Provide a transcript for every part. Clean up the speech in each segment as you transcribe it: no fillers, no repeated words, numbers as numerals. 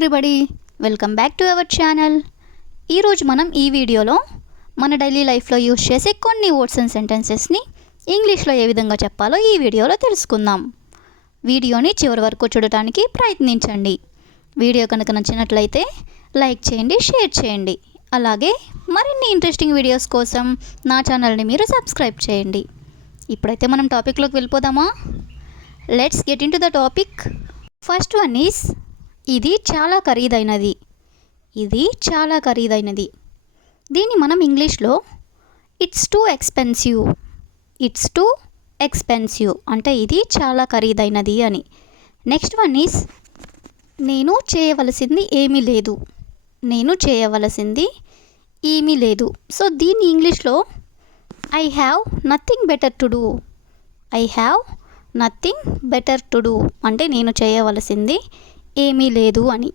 Everybody, welcome back to our channel. ఈరోజు మనం ఈ వీడియోలో మన డైలీ లైఫ్లో యూజ్ చేసే కొన్ని వర్డ్స్ అండ్ సెంటెన్సెస్ని ఇంగ్లీష్లో ఏ విధంగా చెప్పాలో ఈ వీడియోలో తెలుసుకుందాం. వీడియోని చివరి వరకు చూడటానికి ప్రయత్నించండి. వీడియో కనుక నచ్చినట్లయితే లైక్ చేయండి, షేర్ చేయండి. అలాగే మరిన్ని ఇంట్రెస్టింగ్ వీడియోస్ కోసం నా ఛానల్ని మీరు సబ్స్క్రైబ్ చేయండి. ఇప్పుడైతే మనం టాపిక్లోకి వెళ్ళిపోదామా? Let's get into the topic. First one is ఇది చాలా ఖరీదైనది. ఇది చాలా ఖరీదైనది. దీన్ని మనం ఇంగ్లీష్లో it's too expensive, it's too expensive అంటే ఇది చాలా ఖరీదైనది అని. నెక్స్ట్ వన్ ఈస్ నేను చేయవలసింది ఏమీ లేదు. నేను చేయవలసింది ఏమీ లేదు. సో దీన్ని ఇంగ్లీష్లో I have nothing better to do. I have nothing better to do అంటే నేను చేయవలసింది ఏమీ లేదు అని.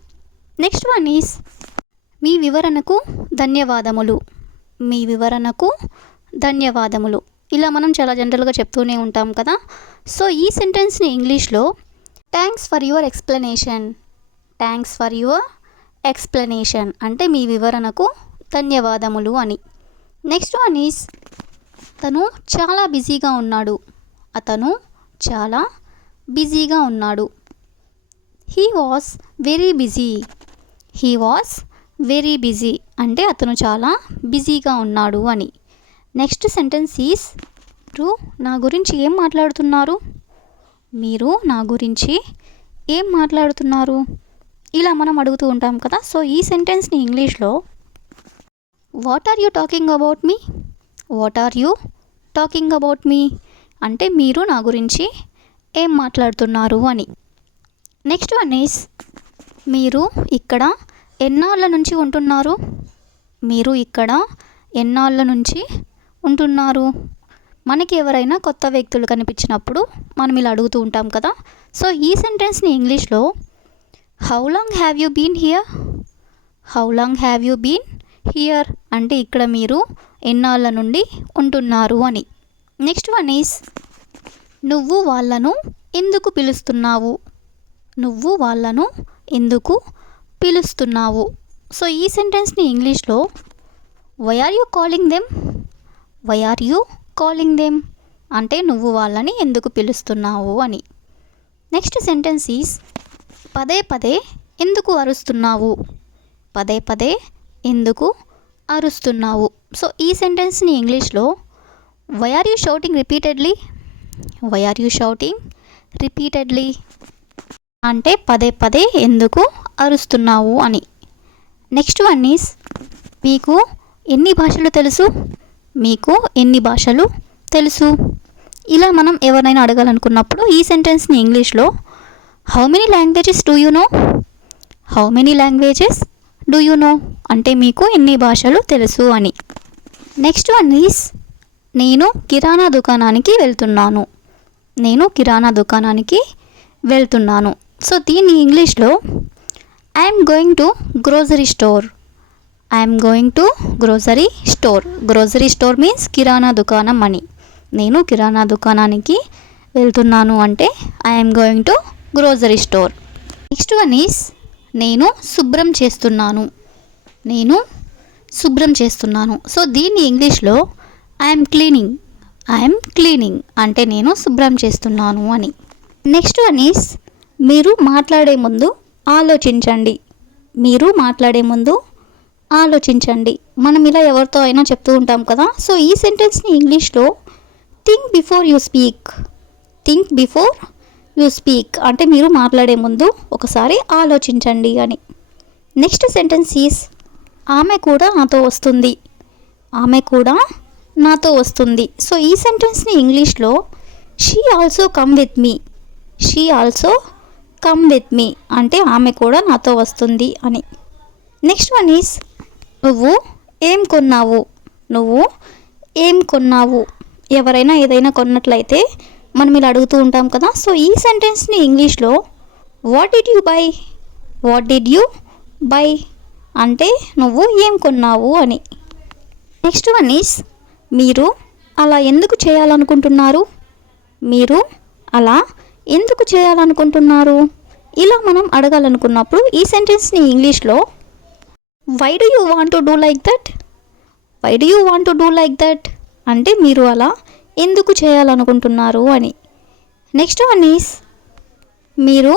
నెక్స్ట్ వన్ ఈస్ మీ వివరణకు ధన్యవాదములు. మీ వివరణకు ధన్యవాదములు. ఇలా మనం చాలా జనరల్గా చెప్తూనే ఉంటాం కదా. సో ఈ సెంటెన్స్ని ఇంగ్లీష్లో thanks for your explanation. Thanks for your explanation అంటే మీ వివరణకు ధన్యవాదములు అని. నెక్స్ట్ వన్ ఈస్ తను చాలా బిజీగా ఉన్నాడు. అతను చాలా బిజీగా ఉన్నాడు. He was very busy. He was very busy అంటే అతను చాలా బిజీగా ఉన్నాడు అని. నెక్స్ట్ సెంటెన్స్ ఈస్ మీరు నా గురించి ఏం మాట్లాడుతున్నారు. మీరు నా గురించి ఏం మాట్లాడుతున్నారు ఇలా మనం అడుగుతూ ఉంటాం కదా. సో ఈ సెంటెన్స్ని ఇంగ్లీష్లో what are you talking about me. What are you talking about me అంటే మీరు నా గురించి ఏం మాట్లాడుతున్నారు అని. నెక్స్ట్ వన్ ఈస్ మీరు ఇక్కడ ఎన్నాళ్ళ నుంచి ఉంటున్నారు. మీరు ఇక్కడ ఎన్నాళ్ళ నుంచి ఉంటున్నారు. మనకి ఎవరైనా కొత్త వ్యక్తులు కనిపించినప్పుడు మనం ఇలా అడుగుతూ ఉంటాం కదా. సో ఈ సెంటెన్స్ని ఇంగ్లీష్లో how long have you been here. How long have you been here అంటే ఇక్కడ మీరు ఎన్నాళ్ళ నుండి ఉంటున్నారు అని. నెక్స్ట్ వన్ ఈస్ నువ్వు వాళ్ళను ఎందుకు పిలుస్తున్నావు. నువ్వు వాళ్ళను ఎందుకు పిలుస్తున్నావు. సో ఈ సెంటెన్స్ని ఇంగ్లీష్లో why are you calling them. Why are you calling them అంటే నువ్వు వాళ్ళని ఎందుకు పిలుస్తున్నావు అని. నెక్స్ట్ సెంటెన్స్ ఈస్ పదే పదే ఎందుకు అరుస్తున్నావు. పదే పదే ఎందుకు అరుస్తున్నావు. సో ఈ సెంటెన్స్ని ఇంగ్లీష్లో why are you shouting repeatedly. Why are you shouting repeatedly అంటే పదే పదే ఎందుకు అరుస్తున్నావు అని. నెక్స్ట్ వన్ ఈస్ మీకు ఎన్ని భాషలు తెలుసు. మీకు ఎన్ని భాషలు తెలుసు ఇలా మనం ఎవరైనా అడగాలనుకున్నప్పుడు ఈ సెంటెన్స్ని ఇంగ్లీష్లో how many languages do you no. How many languages do you no అంటే మీకు ఎన్ని భాషలు తెలుసు అని. నెక్స్ట్ వన్ ఈస్ నేను కిరాణా దుకాణానికి వెళ్తున్నాను. నేను కిరాణా దుకాణానికి వెళ్తున్నాను. సో దీన్ని ఇంగ్లీష్లో I'm going to grocery store. I'm going to grocery store. Grocery store means కిరాణా దుకాణం అని. నేను కిరాణా దుకాణానికి వెళ్తున్నాను అంటే I'm going to grocery store. Next one is నేను శుభ్రం చేస్తున్నాను. నేను శుభ్రం చేస్తున్నాను. సో దీన్ని ఇంగ్లీష్లో ఐఎమ్ క్లీనింగ్. ఐఎమ్ క్లీనింగ్ అంటే నేను శుభ్రం చేస్తున్నాను అని. నెక్స్ట్ వన్ ఈస్ మీరు మాట్లాడే ముందు ఆలోచించండి. మీరు మాట్లాడే ముందు ఆలోచించండి. మనం ఇలా ఎవరితో అయినా చెప్తూ ఉంటాం కదా. సో ఈ సెంటెన్స్ని ఇంగ్లీష్లో think before you speak. Think before you speak అంటే మీరు మాట్లాడే ముందు ఒకసారి ఆలోచించండి అని. నెక్స్ట్ సెంటెన్స్ ఈస్ ఆమె కూడా నాతో వస్తుంది. ఆమె కూడా నాతో వస్తుంది. సో ఈ సెంటెన్స్ని ఇంగ్లీష్లో she also come with me. She also come with me అంటే ఆమె కూడా నాతో వస్తుంది అని. నెక్స్ట్ వన్ ఈస్ నువ్వు ఏం కొన్నావు. నువ్వు ఏం కొన్నావు ఎవరైనా ఏదైనా కొన్నట్లయితే మనం ఇలా అడుగుతూ ఉంటాం కదా. సో ఈ సెంటెన్స్ని ఇంగ్లీష్లో what did you by. What did you by అంటే నువ్వు ఏం కొన్నావు అని. నెక్స్ట్ వన్ ఈస్ మీరు అలా ఎందుకు చేయాలనుకుంటున్నారు. మీరు అలా ఎందుకు చేయాలనుకుంటున్నారు ఇలా మనం అడగాలనుకున్నప్పుడు ఈ సెంటెన్స్ని ఇంగ్లీష్లో why do you want to do like that, why do you want to do like that అంటే మీరు అలా ఎందుకు చేయాలనుకుంటున్నారు అని. నెక్స్ట్ వన్ ఈస్ మీరు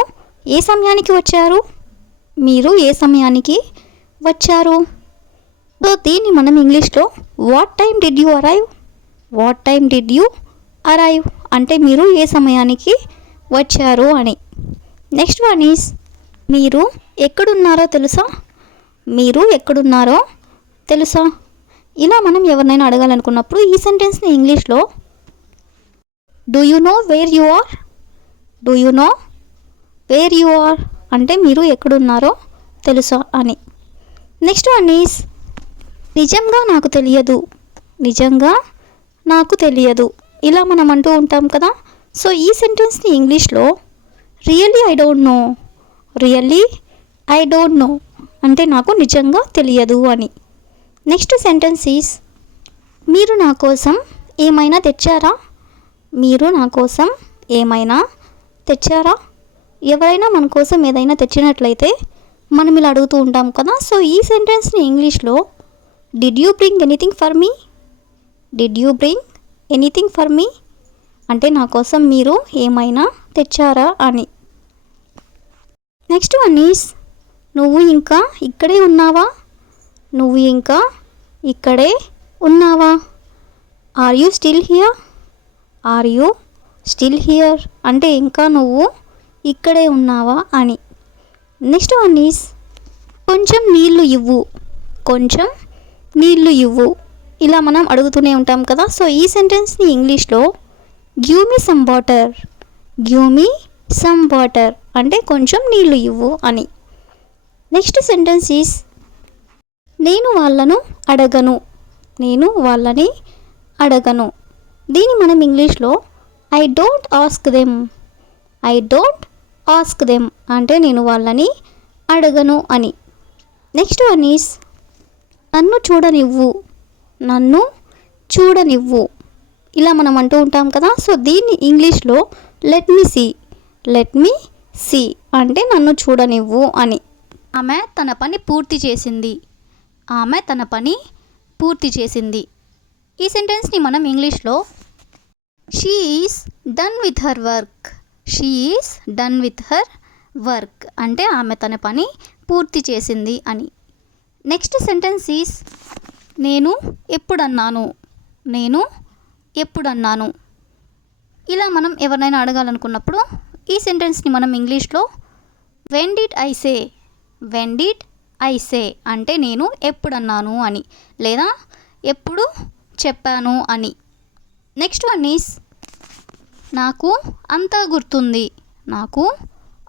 ఏ సమయానికి వచ్చారు, మీరు ఏ సమయానికి వచ్చారు. సో దీన్ని మనం ఇంగ్లీష్లో what time did you arrive, what time did you arrive అంటే మీరు ఏ సమయానికి వచ్చారు అని. నెక్స్ట్ వన్ ఈస్ మీరు ఎక్కడున్నారో తెలుసా, మీరు ఎక్కడున్నారో తెలుసా. ఇలా మనం ఎవరినైనా అడగాలనుకున్నప్పుడు ఈ సెంటెన్స్ని ఇంగ్లీష్లో do you know where you are, do you know where you are అంటే మీరు ఎక్కడున్నారో తెలుసా అని. నెక్స్ట్ వన్ ఈస్ నిజంగా నాకు తెలియదు, నిజంగా నాకు తెలియదు ఇలా మనం అంటూ ఉంటాం కదా. సో ఈ సెంటెన్స్ని ఇంగ్లీష్లో really I don't no, really I don't no అంటే నాకు నిజంగా తెలియదు అని. నెక్స్ట్ సెంటెన్స్ ఈస్ మీరు నా కోసం ఏమైనా తెచ్చారా, మీరు నా కోసం ఏమైనా తెచ్చారా. ఎవరైనా మన కోసం ఏదైనా తెచ్చినట్లయితే మనం ఇలా అడుగుతూ ఉంటాం కదా. సో ఈ సెంటెన్స్ని ఇంగ్లీష్లో did you bring anything for me, did you bring anything for me అంటే నా కోసం మీరు ఏమైనా తెచ్చారా అని. నెక్స్ట్ వన్ ఈస్ నువ్వు ఇంకా ఇక్కడే ఉన్నావా, నువ్వు ఇంకా ఇక్కడే ఉన్నావా. Are you still here, are you still here అంటే ఇంకా నువ్వు ఇక్కడే ఉన్నావా అని. నెక్స్ట్ వన్ ఈస్ కొంచెం నీళ్ళు ఇవ్వు, కొంచెం నీళ్ళు ఇవ్వు ఇలా మనం అడుగుతూనే ఉంటాం కదా. సో ఈ సెంటెన్స్ని ఇంగ్లీష్లో give me some water, give me some water అంటే కొంచెం నీళ్ళు ఇవ్వు అని. నెక్స్ట్ సెంటెన్స్ ఈస్ నేను వాళ్ళను అడగను, నేను వాళ్ళని అడగను. దీన్ని మనం ఇంగ్లీష్లో I don't ask them, I don't ask them అంటే నేను వాళ్ళని అడగను అని. నెక్స్ట్ వన్ ఈస్ నన్ను చూడనివ్వు, నన్ను చూడనివ్వు ఇలా మనం అంటూ ఉంటాం కదా. సో దీన్ని ఇంగ్లీష్లో let me see, let me see అంటే నన్ను చూడనివ్వు అని. ఆమె తన పని పూర్తి చేసింది, ఆమె తన పని పూర్తి చేసింది. ఈ సెంటెన్స్ని మనం ఇంగ్లీష్లో she is done with her work, she is done with her work అంటే ఆమె తన పని పూర్తి చేసింది అని. నెక్స్ట్ సెంటెన్స్ ఈస్ నేను ఎప్పుడన్నాను, నేను ఎప్పుడన్నాను ఇలా మనం ఎవరినైనా అడగాలనుకున్నప్పుడు ఈ సెంటెన్స్ని మనం ఇంగ్లీష్లో when did I say, when did I say అంటే నేను ఎప్పుడన్నాను అని లేదా ఎప్పుడు చెప్పాను అని. నెక్స్ట్ వన్ ఈస్ నాకు అంతా గుర్తుంది, నాకు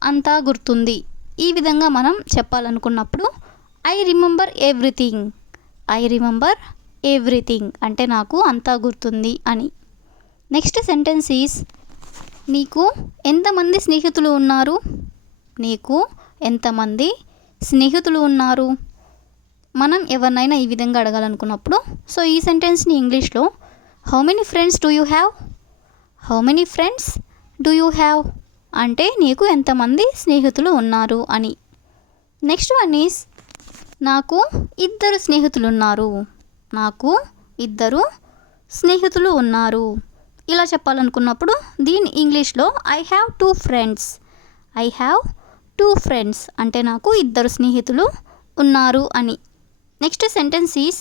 అంతా గుర్తుంది ఈ విధంగా మనం చెప్పాలనుకున్నప్పుడు I remember everything, I remember everything అంటే నాకు అంతా గుర్తుంది అని. నెక్స్ట్ సెంటెన్స్ ఈస్ నీకు ఎంతమంది స్నేహితులు ఉన్నారు, నీకు ఎంతమంది స్నేహితులు ఉన్నారు మనం ఎవరినైనా ఈ విధంగా అడగాలనుకున్నప్పుడు సో ఈ సెంటెన్స్ని ఇంగ్లీష్లో how many friends do you have, how many friends do you have అంటే నీకు ఎంతమంది స్నేహితులు ఉన్నారు అని. నెక్స్ట్ వన్ ఈస్ నాకు ఇద్దరు స్నేహితులు ఉన్నారు, నాకు ఇద్దరు స్నేహితులు ఉన్నారు ఇలా చెప్పాలనుకున్నప్పుడు దీని ఇంగ్లీష్లో I have two friends, I have two friends అంటే నాకు ఇద్దరు స్నేహితులు ఉన్నారు అని. నెక్స్ట్ సెంటెన్స్ ఈస్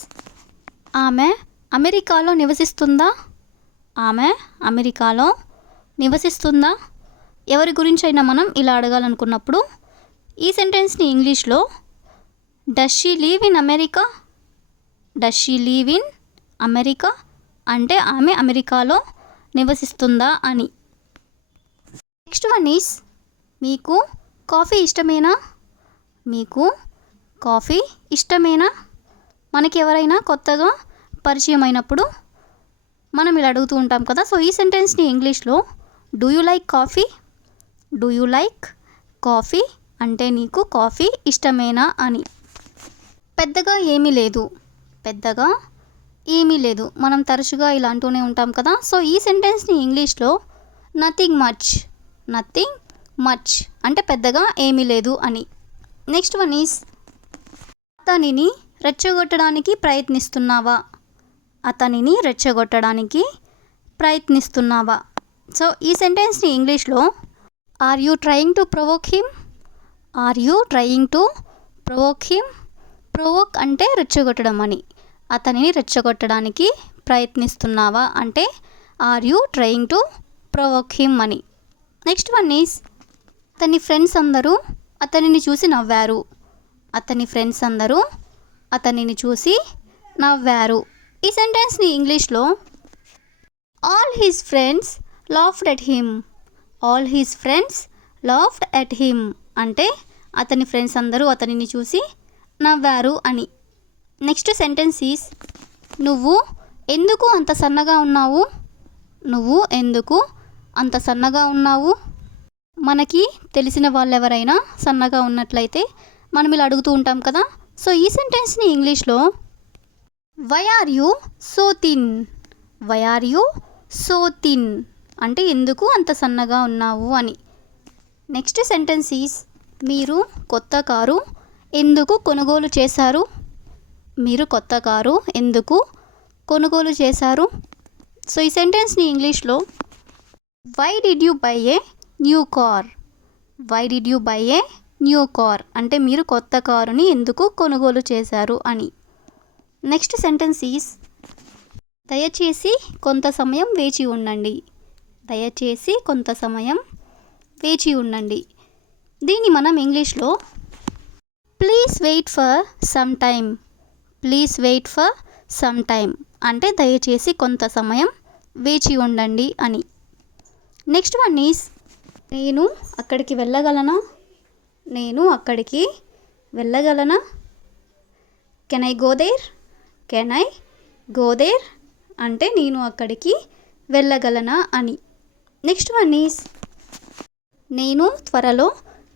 ఆమె అమెరికాలో నివసిస్తుందా, ఆమె అమెరికాలో నివసిస్తుందా ఎవరి గురించి అయినా మనం ఇలా అడగాలనుకున్నప్పుడు ఈ సెంటెన్స్ని ఇంగ్లీష్లో does she leave in America, does she leave in America అంటే ఆమె అమెరికాలో నివసిస్తుందా అని. నెక్స్ట్ వన్ ఈస్ మీకు కాఫీ ఇష్టమేనా, మీకు కాఫీ ఇష్టమేనా మనకి ఎవరైనా కొత్తగా పరిచయం అయినప్పుడు మనం ఇలా అడుగుతూ ఉంటాం కదా. సో ఈ సెంటెన్స్ని ఇంగ్లీష్లో do you like coffee, do you like coffee అంటే నీకు కాఫీ ఇష్టమేనా అని. పెద్దగా ఏమీ లేదు, పెద్దగా ఏమీ లేదు మనం తరచుగా ఇలా అంటూనే ఉంటాం కదా. సో ఈ సెంటెన్స్ని ఇంగ్లీష్లో నథింగ్ మచ్, నథింగ్ మచ్ అంటే పెద్దగా ఏమీ లేదు అని. నెక్స్ట్ వన్ ఈస్ అతనిని రెచ్చగొట్టడానికి ప్రయత్నిస్తున్నావా. అతనిని రెచ్చగొట్టడానికి ప్రయత్నిస్తున్నావా. సో ఈ సెంటెన్స్ని ఇంగ్లీష్లో are you trying to provoke him. Are you trying to provoke him. Provoke అంటే రెచ్చగొట్టడం అని. అతనిని రెచ్చగొట్టడానికి ప్రయత్నిస్తున్నావా అంటే are you trying to provoke him అని. నెక్స్ట్ వన్ ఈస్ అతని ఫ్రెండ్స్ అందరూ అతనిని చూసి నవ్వారు. అతని ఫ్రెండ్స్ అందరూ అతనిని చూసి నవ్వారు. ఈ సెంటెన్స్ని ఇంగ్లీష్లో all his friends laughed at him. All his friends laughed at him అంటే అతని ఫ్రెండ్స్ అందరూ అతనిని చూసి నవ్వారు అని. నెక్స్ట్ సెంటెన్స్ ఈస్ నువ్వు ఎందుకు అంత సన్నగా ఉన్నావు. నువ్వు ఎందుకు అంత సన్నగా ఉన్నావు. మనకి తెలిసిన వాళ్ళెవరైనా సన్నగా ఉన్నట్లయితే మనం ఇలా అడుగుతూ ఉంటాం కదా. సో ఈ సెంటెన్స్ని ఇంగ్లీష్లో why are you so thin. Why are you so thin అంటే ఎందుకు అంత సన్నగా ఉన్నావు అని. నెక్స్ట్ సెంటెన్స్ ఈస్ మీరు కొత్త కారు ఎందుకు కొనుగోలు చేశారు. మీరు కొత్త కారు ఎందుకు కొనుగోలు చేశారు. సో ఈ సెంటెన్స్ని ఇంగ్లీష్లో why did you buy a new car. Why did you buy a new car అంటే మీరు కొత్త కారుని ఎందుకు కొనుగోలు చేశారు అని. నెక్స్ట్ సెంటెన్స్ ఈస్ దయచేసి కొంత సమయం వేచి ఉండండి. దయచేసి కొంత సమయం వేచి ఉండండి. దీన్ని మనం ఇంగ్లీష్లో please wait for some time. Please wait for some time అంటే దయచేసి కొంత సమయం వేచి ఉండండి అని. నెక్స్ట్ వన్ ఈస్ నేను అక్కడికి వెళ్ళగలనా. నేను అక్కడికి వెళ్ళగలనా. Can I go there. Can I go there అంటే నేను అక్కడికి వెళ్ళగలనా అని. నెక్స్ట్ వన్ ఈస్ నేను త్వరలో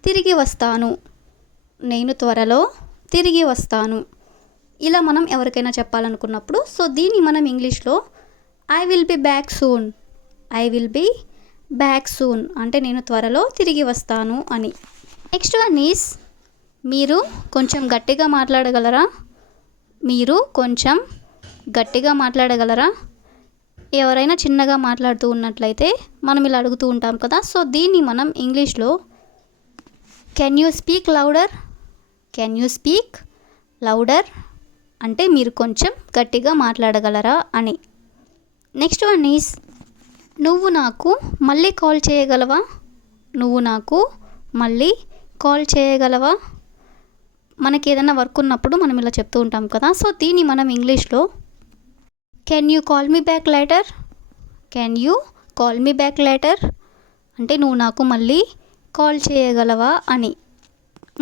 తిరిగి వస్తాను. నేను త్వరలో తిరిగి వస్తాను. ఇలా మనం ఎవరికైనా చెప్పాలనుకున్నప్పుడు సో దీన్ని మనం ఇంగ్లీష్లో I will be back soon. I will be back soon అంటే నేను త్వరలో తిరిగి వస్తాను అని. నెక్స్ట్ వన్ ఈస్ మీరు కొంచెం గట్టిగా మాట్లాడగలరా. మీరు కొంచెం గట్టిగా మాట్లాడగలరా. ఎవరైనా చిన్నగా మాట్లాడుతూ ఉన్నట్లయితే మనం ఇలా అడుగుతూ ఉంటాం కదా. సో దీన్ని మనం ఇంగ్లీష్లో can you speak louder. Can you speak louder అంటే మీరు కొంచెం గట్టిగా మాట్లాడగలరా అని. నెక్స్ట్ వన్ ఈస్ నువ్వు నాకు మళ్ళీ కాల్ చేయగలవా. నువ్వు నాకు మళ్ళీ కాల్ చేయగలవా. మనకి ఏదైనా వర్క్ ఉన్నప్పుడు మనం ఇలా చెప్తూ ఉంటాం కదా. సో దీన్ని మనం ఇంగ్లీష్లో can you call me back later. Can you call me back later అంటే నువ్వు నాకు మళ్ళీ కాల్ చేయగలవా అని.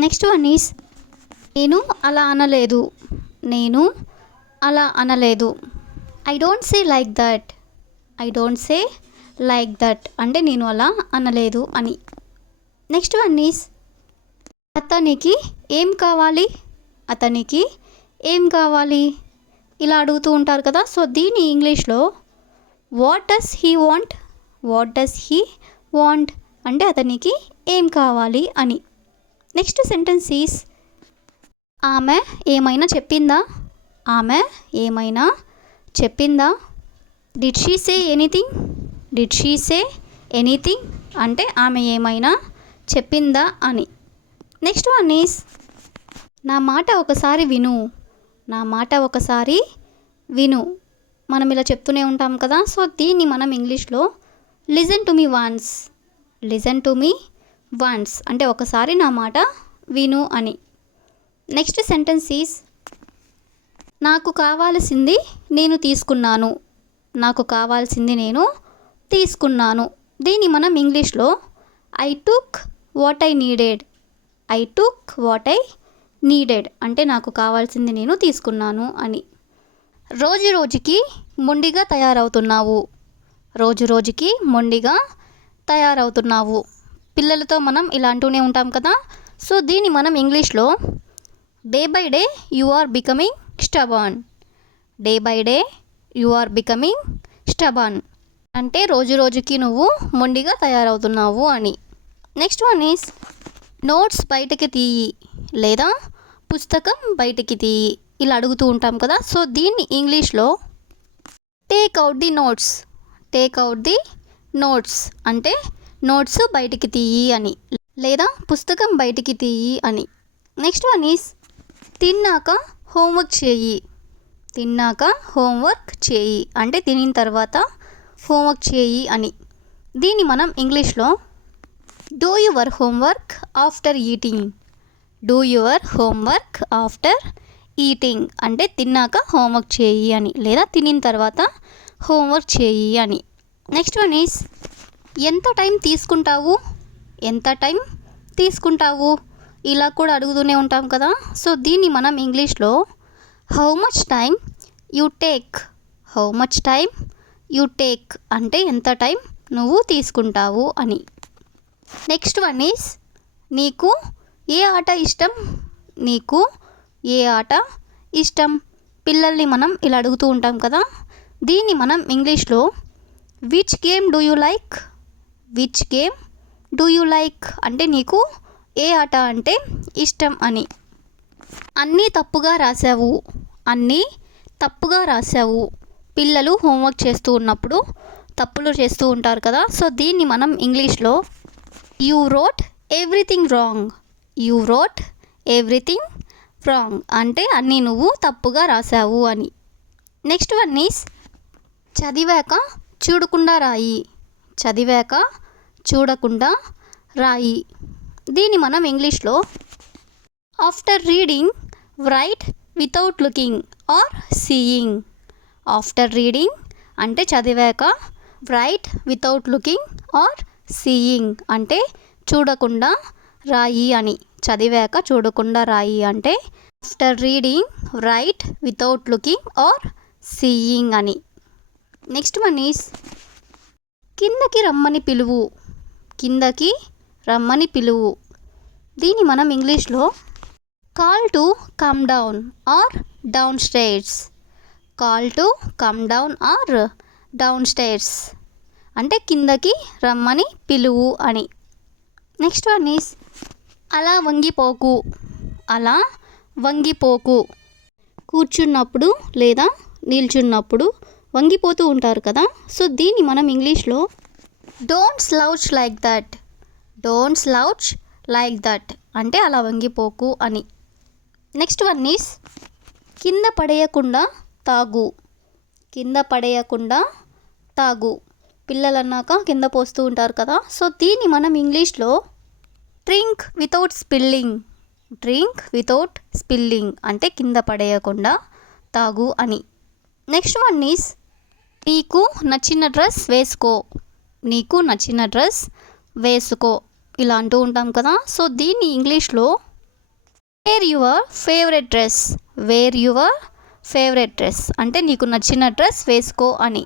నెక్స్ట్ వన్ ఈస్ నేను అలా అనలేదు. నేను అలా అనలేదు. I don't say like that. I don't say like that అంటే నేను అలా అనలేదు అని. నెక్స్ట్ వన్ ఈస్ అతనికి ఏం కావాలి. అతనికి ఏం కావాలి ఇలా అడుగుతూ ఉంటారు కదా. సో దీని ఇంగ్లీష్లో what does he want. What does he want అంటే అతనికి ఏం కావాలి అని. నెక్స్ట్ సెంటెన్స్ ఈస్ ఆమె ఏమైనా చెప్పిందా. ఆమె ఏమైనా చెప్పిందా. Did she say anything. Did she say anything అంటే ఆమె ఏమైనా చెప్పిందా అని. నెక్స్ట్ వన్ ఈస్ నా మాట ఒకసారి విను. నా మాట ఒకసారి విను మనం ఇలా చెప్తూనే ఉంటాం కదా. సో దీన్ని మనం ఇంగ్లీష్లో listen to me once. Listen to me once అంటే ఒకసారి నా మాట విను అని. నెక్స్ట్ సెంటెన్స్ ఈస్ నాకు కావాల్సింది నేను తీసుకున్నాను. నాకు కావాల్సింది నేను తీసుకున్నాను. దీన్ని మనం ఇంగ్లీష్లో I took what I needed. I took what I needed అంటే నాకు కావాల్సింది నేను తీసుకున్నాను అని. రోజు రోజుకి మొండిగా తయారవుతున్నావు. రోజు రోజుకి మొండిగా తయారవుతున్నావు. పిల్లలతో మనం ఇలా అంటూనే ఉంటాం కదా. సో దీన్ని మనం ఇంగ్లీష్లో day by day you are becoming stubborn. Day by day you are becoming stubborn అంటే రోజు రోజుకి నువ్వు మొండిగా తయారవుతున్నావు అని. నెక్స్ట్ వన్ ఈస్ నోట్స్ బయటకి తీయి లేదా పుస్తకం బయటికి తీయి ఇలా అడుగుతూ ఉంటాం కదా. సో దీన్ని ఇంగ్లీష్లో take out the notes. Take out the notes అంటే నోట్స్ బయటికి తీయి అని లేదా పుస్తకం బయటికి తీయి అని. నెక్స్ట్ వన్ ఈస్ తిన్నాక హోంవర్క్ చేయి. తిన్నాక హోంవర్క్ చేయి అంటే తినిన తర్వాత హోంవర్క్ చేయి అని. దీన్ని మనం ఇంగ్లీష్లో do your homework after eating. Do your homework after eating అంటే తిన్నాక హోంవర్క్ చేయి అని లేదా తినిన తర్వాత హోంవర్క్ చేయి అని. నెక్స్ట్ వన్ ఈస్ ఎంత టైం తీసుకుంటావు. ఎంత టైం తీసుకుంటావు ఇలా కూడా అడుగుతూనే ఉంటాం కదా. సో దీన్ని మనం ఇంగ్లీష్లో how much time you take. How much time you take అంటే ఎంత టైం నువ్వు తీసుకుంటావు అని. నెక్స్ట్ వన్ ఈస్ నీకు ఏ ఆట ఇష్టం. నీకు ఏ ఆట ఇష్టం. పిల్లల్ని మనం ఇలా అడుగుతూ ఉంటాం కదా. దీన్ని మనం ఇంగ్లీష్లో which game do you like. Which game do you like అంటే నీకు ఏ ఆట అంటే ఇష్టం అని. అన్నీ తప్పుగా రాసావు. అన్నీ తప్పుగా రాసావు. పిల్లలు హోంవర్క్ చేస్తూ ఉన్నప్పుడు తప్పులు చేస్తూ ఉంటారు కదా. సో దీన్ని మనం ఇంగ్లీష్లో you wrote everything wrong. You wrote everything wrong అంటే అన్నీ నువ్వు తప్పుగా రాసావు అని. నెక్స్ట్ వన్ ఈస్ చదివాక చూడకుండా రాయి. చదివాక చూడకుండా రాయి. దీన్ని మనం ఇంగ్లీష్లో after reading write without looking or seeing. After reading అంటే చదివాక, write without looking or seeing అంటే చూడకుండా రాయి అని. చదివాక చూడకుండా రాయి అంటే after reading write without looking or seeing అని. నెక్స్ట్ వన్ ఈస్ కిందకి రమ్మని పిలువు. కిందకి రమ్మని పిలువు. దీన్ని మనం ఇంగ్లీష్లో call to come down or down stairs. Call to come down or down stairs అంటే కిందకి రమ్మని పిలువు అని. నెక్స్ట్ వన్ ఈస్ అలా వంగిపోకు. అలా వంగిపోకు. కూర్చున్నప్పుడు లేదా నిల్చున్నప్పుడు వంగిపోతూ ఉంటారు కదా. సో దీన్ని మనం ఇంగ్లీష్లో don't slouch like that. Don't slouch like that అంటే అలా వంగిపోకు అని. నెక్స్ట్ వన్ ఈస్ కింద పడేయకుండా తాగు. కింద పడేయకుండా తాగు. పిల్లలు అన్నాక కింద పోస్తూ ఉంటారు కదా. సో దీన్ని మనం ఇంగ్లీష్లో drink without spilling. Drink without spilling అంటే కింద పడేయకుండా తాగు అని. నెక్స్ట్ వన్ ఈస్ నీకు నచ్చిన డ్రెస్ వేసుకో. నీకు నచ్చిన డ్రెస్ వేసుకో ఇలా అంటూ ఉంటాం కదా. సో దీన్ని ఇంగ్లీష్లో wear your favourite dress. Wear your favourite dress అంటే నీకు నచ్చిన డ్రెస్ వేసుకో అని.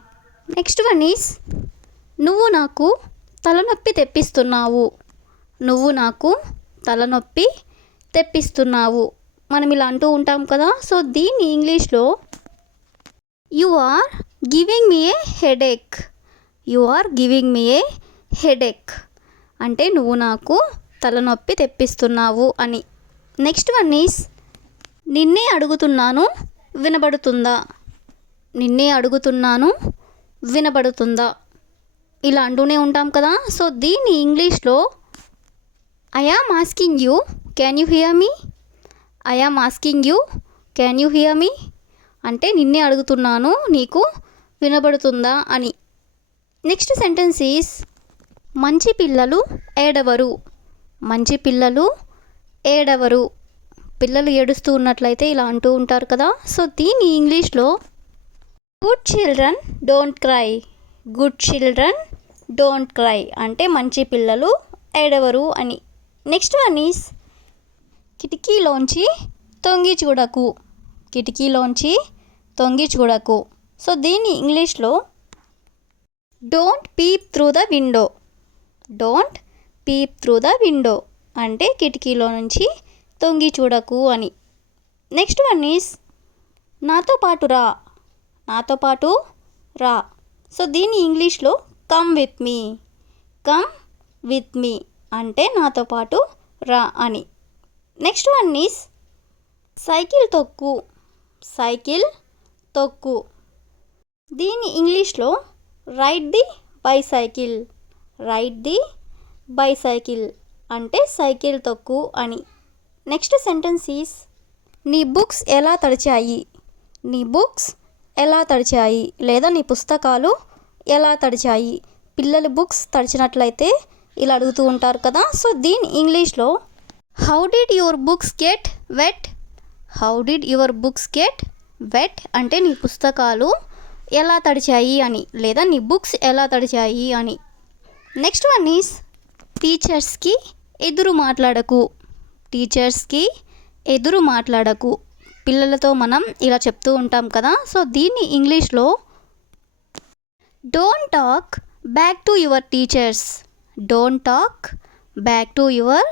నెక్స్ట్ వన్ ఈస్ నువ్వు నాకు తలనొప్పి తెప్పిస్తున్నావు. నువ్వు నాకు తలనొప్పి తెప్పిస్తున్నావు మనం ఇలా అంటూ ఉంటాం కదా. సో దీన్ని ఇంగ్లీష్లో you are giving me a headache. You are giving me a headache అంటే నువ్వు నాకు తలనొప్పి తెప్పిస్తున్నావు అని. నెక్స్ట్ వన్ ఈస్ నిన్నే అడుగుతున్నాను వినబడుతుందా. నిన్నే అడుగుతున్నాను వినబడుతుందా ఇలా అంటూనే ఉంటాం కదా. సో దీన్ని ఇంగ్లీష్లో I am asking you can you hear me. I am asking you can you hear me అంటే నిన్నే అడుగుతున్నాను నీకు వినబడుతుందా అని. నెక్స్ట్ సెంటెన్స్ ఈస్ మంచి పిల్లలు ఏడవరు. మంచి పిల్లలు ఏడవరు. పిల్లలు ఏడుస్తూ ఉన్నట్లయితే ఇలా అంటూ ఉంటారు కదా. సో దీన్ని ఇంగ్లీష్లో good children don't cry. Good children don't cry అంటే మంచి పిల్లలు ఏడవరు అని. నెక్స్ట్ వన్ ఈస్ కిటికీలోంచి తొంగి చూడకు. కిటికీలోంచి తొంగి చూడకు. సో దీన్ని ఇంగ్లీష్లో don't peep through the window. Don't peep through the window అంటే కిటికీలో నుంచి తొంగి చూడకు అని. నెక్స్ట్ వన్ ఈస్ నాతో పాటు రా. నాతో పాటు రా. సో దీన్ని ఇంగ్లీష్లో come with me. Come with me అంటే నాతో పాటు రా అని. నెక్స్ట్ వన్ ఈస్ సైకిల్ తొక్కు. సైకిల్ తొక్కు. దీని ఇంగ్లీష్లో ride the bicycle. Ride the bicycle అంటే సైకిల్ తొక్కు అని. నెక్స్ట్ సెంటెన్స్ ఈస్ నీ బుక్స్ ఎలా తడిచాయి. నీ బుక్స్ ఎలా తడిచాయి లేదా నీ పుస్తకాలు ఎలా తడిచాయి. పిల్లల బుక్స్ తడిచినట్లయితే ఇలా అడుగుతూ ఉంటారు కదా. సో దీని ఇంగ్లీష్లో how did your books get wet. How did your books get wet అంటే నీ పుస్తకాలు ఎలా తడిచాయి అని లేదా నీ బుక్స్ ఎలా తడిచాయి అని. నెక్స్ట్ వన్ ఈస్ టీచర్స్కి ఎదురు మాట్లాడకు. టీచర్స్కి ఎదురు మాట్లాడకు. పిల్లలతో మనం ఇలా చెప్తూ ఉంటాం కదా. సో దీన్ని ఇంగ్లీష్లో don't talk back to your teachers. Don't talk back to your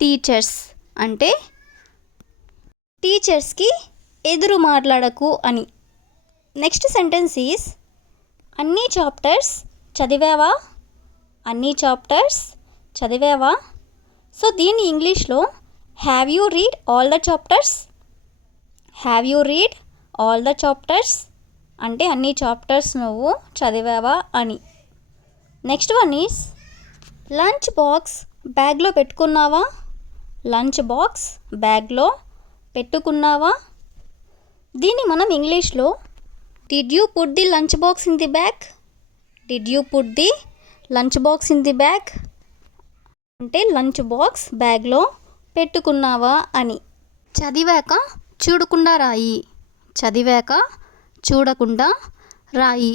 teachers అంటే టీచర్స్కి ఎదురు మాట్లాడకు అని. నెక్స్ట్ సెంటెన్స్ ఈస్ అన్ని చాప్టర్స్ చదివావా. అన్ని చాప్టర్స్ చదివావా. సో దీని ఇంగ్లీష్లో have you read all the chapters. Have you read all the chapters అంటే అన్ని చాప్టర్స్ నువ్వు చదివావా అని. Next one is lunch box బ్యాగ్లో పెట్టుకున్నావా. లంచ్ బాక్స్ బ్యాగ్లో పెట్టుకున్నావా. దీన్ని మనం ఇంగ్లీష్లో did you put the lunch box in the bag. Did you put the lunch box in the bag అంటే లంచ్ బాక్స్ బ్యాగ్లో పెట్టుకున్నావా అని. చదివాక చూడకుండా రాయి. చదివాక చూడకుండా రాయి.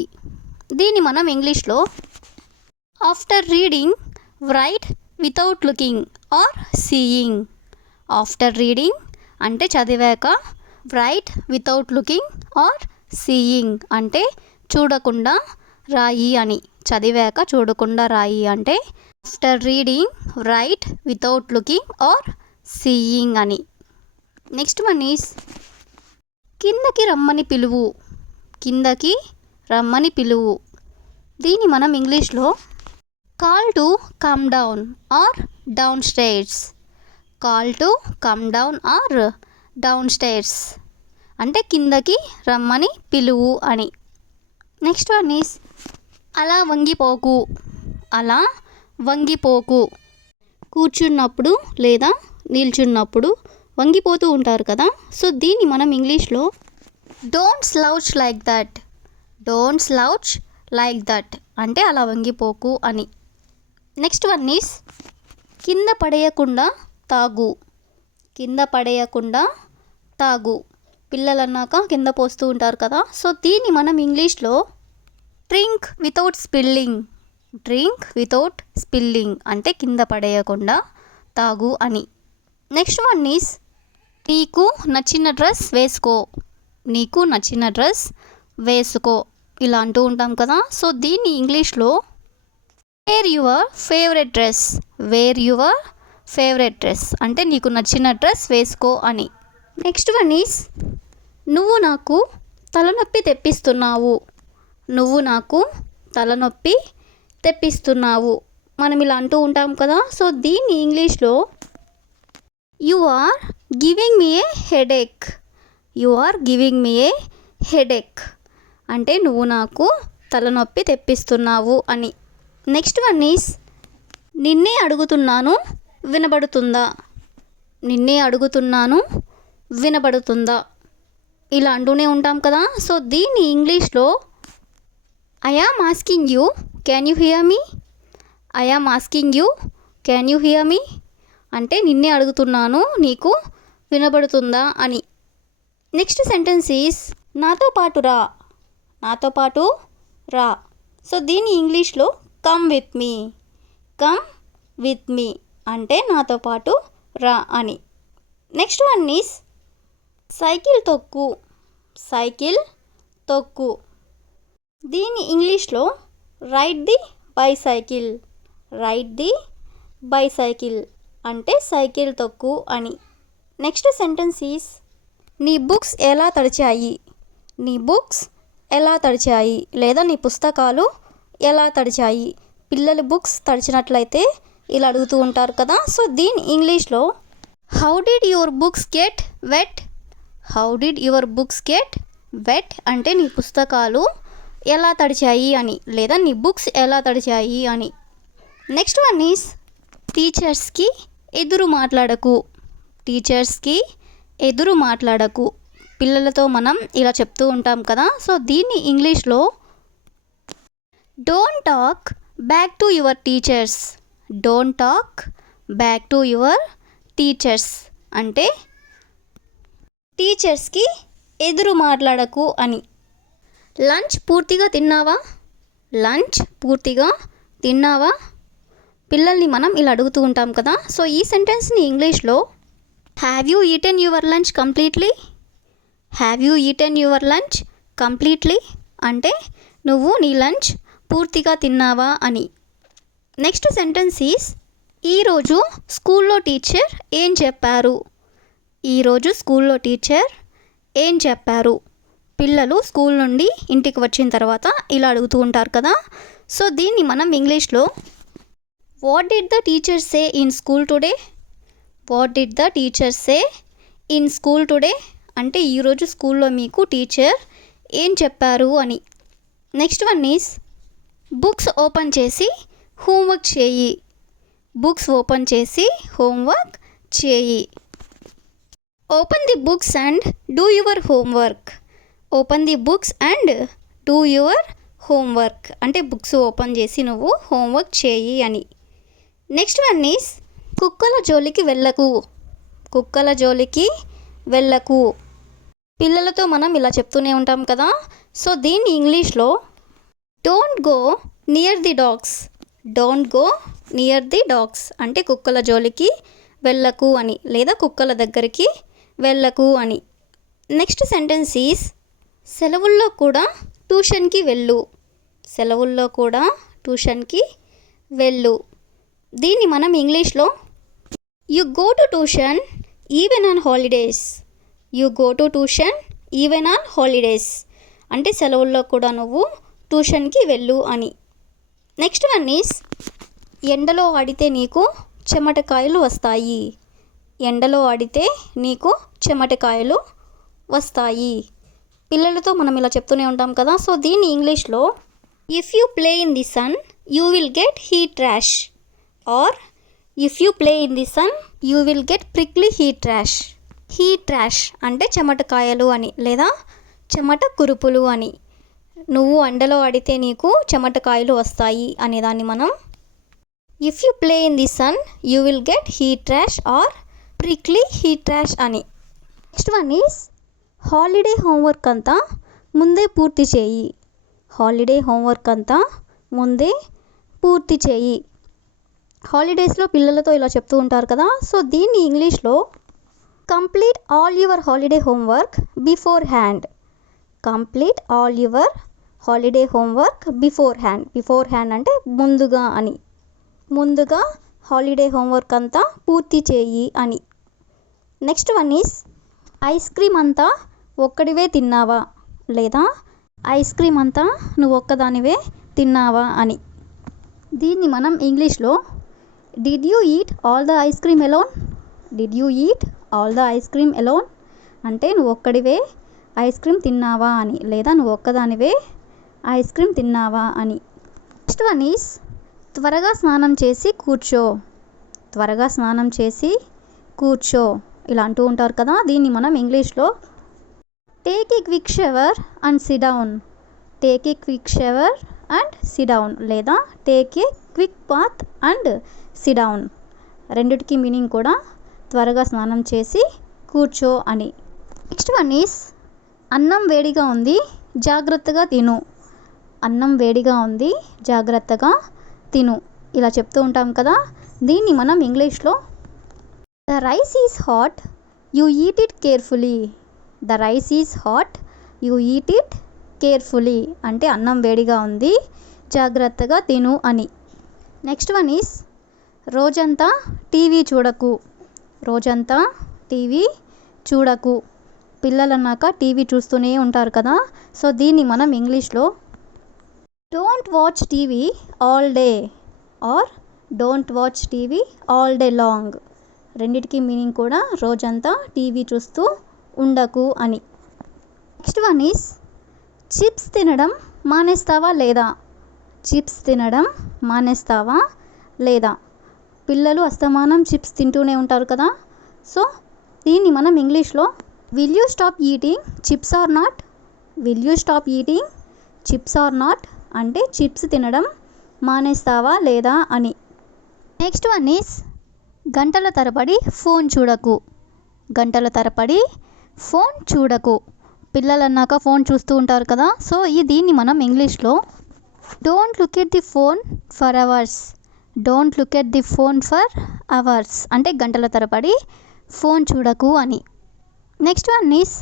దీన్ని మనం ఇంగ్లీష్లో after reading write without looking or seeing. After reading అంటే చదివాక, write without looking or seeing అంటే చూడకుండా రాయి అని. చదివాక చూడకుండా రాయి అంటే after reading write without looking or seeing అని. నెక్స్ట్ వన్ ఈస్ కిందకి రమ్మని పిలువు. కిందకి రమ్మని పిలువు. దీన్ని మనం ఇంగ్లీష్లో call to come down or down stairs. Call to come down or down stairs అంటే కిందకి రమ్మని పిలువు అని. నెక్స్ట్ వన్ ఈస్ అలా వంగిపోకు. అలా వంగిపోకు. కూర్చున్నప్పుడు లేదా నిల్చున్నప్పుడు వంగిపోతూ ఉంటారు కదా. సో దీన్ని మనం ఇంగ్లీష్లో don't slouch like that. Don't slouch like that అంటే అలా వంగిపోకు అని. నెక్స్ట్ వన్ ఈస్ కింద పడేయకుండా తాగు. కింద పడేయకుండా తాగు. పిల్లలు అన్నాక కింద పోస్తూ ఉంటారు కదా. సో దీన్ని మనం ఇంగ్లీష్లో drink without spilling. Drink without spilling అంటే కింద పడేయకుండా తాగు అని. నెక్స్ట్ వన్ ఈస్ నీకు నచ్చిన డ్రెస్ వేసుకో. నీకు నచ్చిన డ్రెస్ వేసుకో ఇలా అంటూ ఉంటాం కదా. సో దీన్ని ఇంగ్లీష్లో wear your favourite dress. Wear your favourite dress అంటే నీకు నచ్చిన డ్రెస్ వేసుకో అని. నెక్స్ట్ వన్ ఈస్ నువ్వు నాకు తలనొప్పి తెప్పిస్తున్నావు. నువ్వు నాకు తలనొప్పి తెప్పిస్తున్నావు మనం ఇలా అంటూ ఉంటాం కదా. సో దీన్ని ఇంగ్లీష్లో you are giving me a headache. You are giving me a headache అంటే నువ్వు నాకు తలనొప్పి తెప్పిస్తున్నావు అని. నెక్స్ట్ వన్ ఈస్ నిన్నే అడుగుతున్నాను వినబడుతుందా. నిన్నే అడుగుతున్నాను వినబడుతుందా ఇలా అంటూనే ఉంటాం కదా. సో దీన్ని ఇంగ్లీష్లో I am asking you can you hear me. I am asking you can you hear me అంటే నిన్నే అడుగుతున్నాను నీకు వినబడుతుందా అని. నెక్స్ట్ సెంటెన్స్ ఈస్ నాతో పాటు రా. నాతో పాటు రా. సో దీన్ని ఇంగ్లీష్లో come with me. Come with me అంటే నాతో పాటు రా అని. నెక్స్ట్ వన్ ఈస్ సైకిల్ తొక్కు. సైకిల్ తొక్కు. దీని ఇంగ్లీష్లో ride the bicycle. Ride the bicycle అంటే సైకిల్ తొక్కు అని. నెక్స్ట్ సెంటెన్స్ ఈస్ నీ బుక్స్ ఎలా తడిచాయి. నీ బుక్స్ ఎలా తడిచాయి లేదా నీ పుస్తకాలు ఎలా తడిచాయి. పిల్లల బుక్స్ తడిచినట్లయితే ఇలా అడుగుతూ ఉంటారు కదా. సో దీని ఇంగ్లీష్లో how did your books get wet. How did your books get wet అంటే నీ పుస్తకాలు ఎలా తడిచాయి అని, లేదా నీ బుక్స్ ఎలా తడిచాయి అని. నెక్స్ట్ వన్ ఈస్ టీచర్స్కి ఎదురు మాట్లాడకు. టీచర్స్కి ఎదురు మాట్లాడకు. పిల్లలతో మనం ఇలా చెప్తూ ఉంటాం కదా. సో దీన్ని ఇంగ్లీష్లో don't talk back to your teachers. Don't talk back to your teachers అంటే టీచర్స్కి ఎదురు మాట్లాడకు అని. లంచ్ పూర్తిగా తిన్నావా. లంచ్ పూర్తిగా తిన్నావా. పిల్లల్ని మనం ఇలా అడుగుతూ ఉంటాం కదా. సో ఈ సెంటెన్స్ని ఇంగ్లీష్లో have you eaten your lunch completely. Have you eaten your lunch completely అంటే నువ్వు నీ లంచ్ పూర్తిగా తిన్నావా అని. నెక్స్ట్ సెంటెన్స్ ఈస్ ఈరోజు స్కూల్లో టీచర్ ఏం చెప్పారు. ఈరోజు స్కూల్లో టీచర్ ఏం చెప్పారు. పిల్లలు స్కూల్ నుండి ఇంటికి వచ్చిన తర్వాత ఇలా అడుగుతూ ఉంటారు కదా. సో దీన్ని మనం ఇంగ్లీష్లో what did the teacher say in school today. What did the teacher say in school today అంటే ఈరోజు స్కూల్లో మీకు టీచర్ ఏం చెప్పారు అని. Next one is books open చేసి హోంవర్క్ చేయి. బుక్స్ ఓపెన్ చేసి హోంవర్క్ చేయి. Open the books and do your homework. Open the books and do your homework అంటే బుక్స్ ఓపెన్ చేసి నువ్వు హోంవర్క్ చేయి అని. నెక్స్ట్ వన్ ఈస్ కుక్కల జోలికి వెళ్ళకు. కుక్కల జోలికి వెళ్ళకు. పిల్లలతో మనం ఇలా చెప్తూనే ఉంటాం కదా. సో దీన్ని ఇంగ్లీష్లో don't go near the dogs. Don't go near the dogs అంటే కుక్కల జోలికి వెళ్ళకు అని, లేదా కుక్కల దగ్గరికి వెళ్ళకు అని. నెక్స్ట్ సెంటెన్స్ ఈస్ సెలవుల్లో కూడా ట్యూషన్కి వెళ్ళు. సెలవుల్లో కూడా ట్యూషన్కి వెళ్ళు. దీన్ని మనం ఇంగ్లీష్లో you go to tuition even on holidays. You go to tuition even on holidays అంటే సెలవుల్లో కూడా నువ్వు ట్యూషన్కి వెళ్ళు అని. నెక్స్ట్ వన్ ఈస్ ఎండలో ఆడితే నీకు చెమటకాయలు వస్తాయి. ఎండలో ఆడితే నీకు చెమటకాయలు వస్తాయి. పిల్లలతో మనం ఇలా చెప్తూనే ఉంటాం కదా. సో దీన్ని ఇంగ్లీష్లో if you play in the sun you will get heat rash. Or if you play in the sun you will get prickly heat rash. Heat rash అంటే చెమటకాయలు అని, లేదా చెమట కురుపులు అని. నువ్వు ఎండలో ఆడితే నీకు చెమటకాయలు వస్తాయి అనేదాన్ని మనం if you play in the sun you will get heat rash or prickly heat rash అని. Next one is holiday homework అంతా ముందే పూర్తి చేయి. హాలిడే హోంవర్క్ అంతా ముందే పూర్తి చేయి. హాలిడేస్లో పిల్లలతో ఇలా చెప్తూ ఉంటారు కదా. సో దీన్ని ఇంగ్లీష్లో complete all your holiday homework before hand. Complete all your holiday homework before hand. Before hand అంటే ముందుగా అని. ముందుగా హాలిడే హోంవర్క్ అంతా పూర్తి చేయి అని. Next one is eyes cream అంతా ఒక్కడివే తిన్నావా, లేదా ఐస్ క్రీమ్ అంతా నువ్వు ఒక్కదానివే తిన్నావా అని. దీన్ని మనం ఇంగ్లీష్లో did you eat all the ice cream alone. Did you eat all the ice cream alone అంటే నువ్వు ఒక్కడివే ఐస్ క్రీమ్ తిన్నావా అని, లేదా నువ్వు ఒక్కదానివే ఐస్ క్రీమ్ తిన్నావా అని. నెక్స్ట్ వన్ ఈస్ త్వరగా స్నానం చేసి కూర్చో. త్వరగా స్నానం చేసి కూర్చో ఇలా అంటూ ఉంటారు కదా. దీన్ని మనం ఇంగ్లీష్లో take a quick shower and sit down. Take a quick shower and sit down లేదా take a quick bath and sit down. రెండిటికి మీనింగ్ కూడా త్వరగా స్నానం చేసి కూర్చో అని. నెక్స్ట్ వన్ ఈస్ అన్నం వేడిగా ఉంది జాగ్రత్తగా తిను. అన్నం వేడిగా ఉంది జాగ్రత్తగా తిను ఇలా చెప్తూ ఉంటాం కదా. దీన్ని మనం ఇంగ్లీష్లో the rice is hot you eat it carefully. The rice is hot you eat it carefully అంటే అన్నం వేడిగా ఉంది జాగ్రత్తగా తిను అని. నెక్స్ట్ వన్ ఈస్ రోజంతా టీవీ చూడకు. రోజంతా టీవీ చూడకు. పిల్లలన్నాక టీవీ చూస్తూనే ఉంటారు కదా. సో దీన్ని మనం ఇంగ్లీష్లో don't watch TV all day or don't watch TV all day long. రెండిటికి మీనింగ్ కూడా రోజంతా టీవీ చూస్తూ ఉండకు అని. నెక్స్ట్ వన్ ఈస్ చిప్స్ తినడం మానేస్తావా లేదా. చిప్స్ తినడం మానేస్తావా లేదా. పిల్లలు అస్తమానం చిప్స్ తింటూనే ఉంటారు కదా. సో దీన్ని మనం ఇంగ్లీష్లో will you stop eating chips or not. Will you stop eating chips or not అంటే చిప్స్ తినడం మానేస్తావా లేదా అని. నెక్స్ట్ వన్ ఈస్ గంటల తరబడి ఫోన్ చూడకు. గంటల తరబడి ఫోన్ చూడకు. పిల్లలు అన్నాక ఫోన్ చూస్తూ ఉంటారు కదా. సో దీన్ని మనం ఇంగ్లీష్లో don't look at the phone for hours. Don't look at the phone for hours అంటే గంటల తరబడి ఫోన్ చూడకు అని. నెక్స్ట్ వన్ ఈస్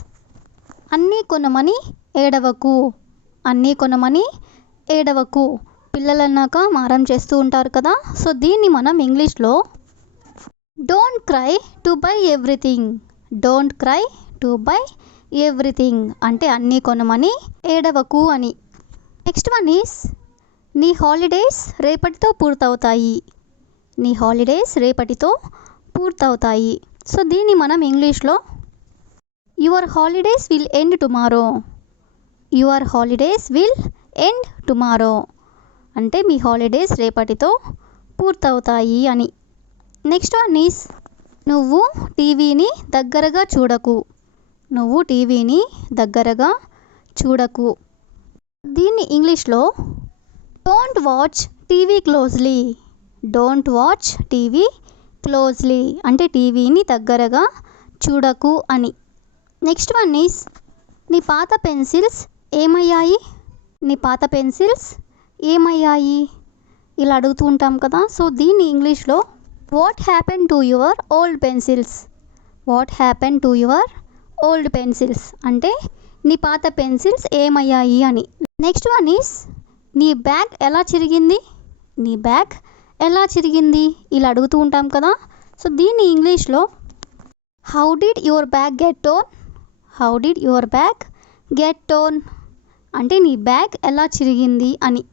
అన్నీ కొనమని ఏడవకు. అన్నీ కొనమని ఏడవకు. పిల్లలు అన్నాక మారం చేస్తూ ఉంటారు కదా. సో దీన్ని మనం ఇంగ్లీష్లో don't cry to buy everything. Don't cry to buy everything అంటే అన్నీ కొనమని ఏడవకు అని. నెక్స్ట్ వన్ ఈస్ నీ హాలిడేస్ రేపటితో పూర్తవుతాయి. నీ హాలిడేస్ రేపటితో పూర్తవుతాయి. సో దీన్ని మనం ఇంగ్లీష్లో your holidays will end tomorrow. Your holidays will end tomorrow అంటే మీ హాలిడేస్ రేపటితో పూర్తవుతాయి అని. నెక్స్ట్ వన్ ఈస్ నువ్వు టీవీని దగ్గరగా చూడకు. నువ్వు టీవీని దగ్గరగా చూడకు. దీన్ని ఇంగ్లీష్లో don't watch TV closely. Don't watch TV closely అంటే టీవీని దగ్గరగా చూడకు అని. నెక్స్ట్ వన్ ఈస్ నీ పాత పెన్సిల్స్ ఏమయ్యాయి. నీ పాత పెన్సిల్స్ ఏమయ్యాయి ఇలా అడుగుతూ ఉంటాం కదా. సో దీన్ని ఇంగ్లీష్లో what happen to your old pencils. What happen to your old pencils అంటే నీ పాత పెన్సిల్స్ ఏమయ్యాయి అని. నెక్స్ట్ వన్ ఈస్ నీ బ్యాగ్ ఎలా చిరిగింది. నీ బ్యాగ్ ఎలా చిరిగింది ఇలా అడుగుతూ ఉంటాం కదా. సో దీన్ని ఇంగ్లీష్లో how did your bag get tone. How did your bag get tone అంటే నీ బ్యాగ్ ఎలా చిరిగింది అని.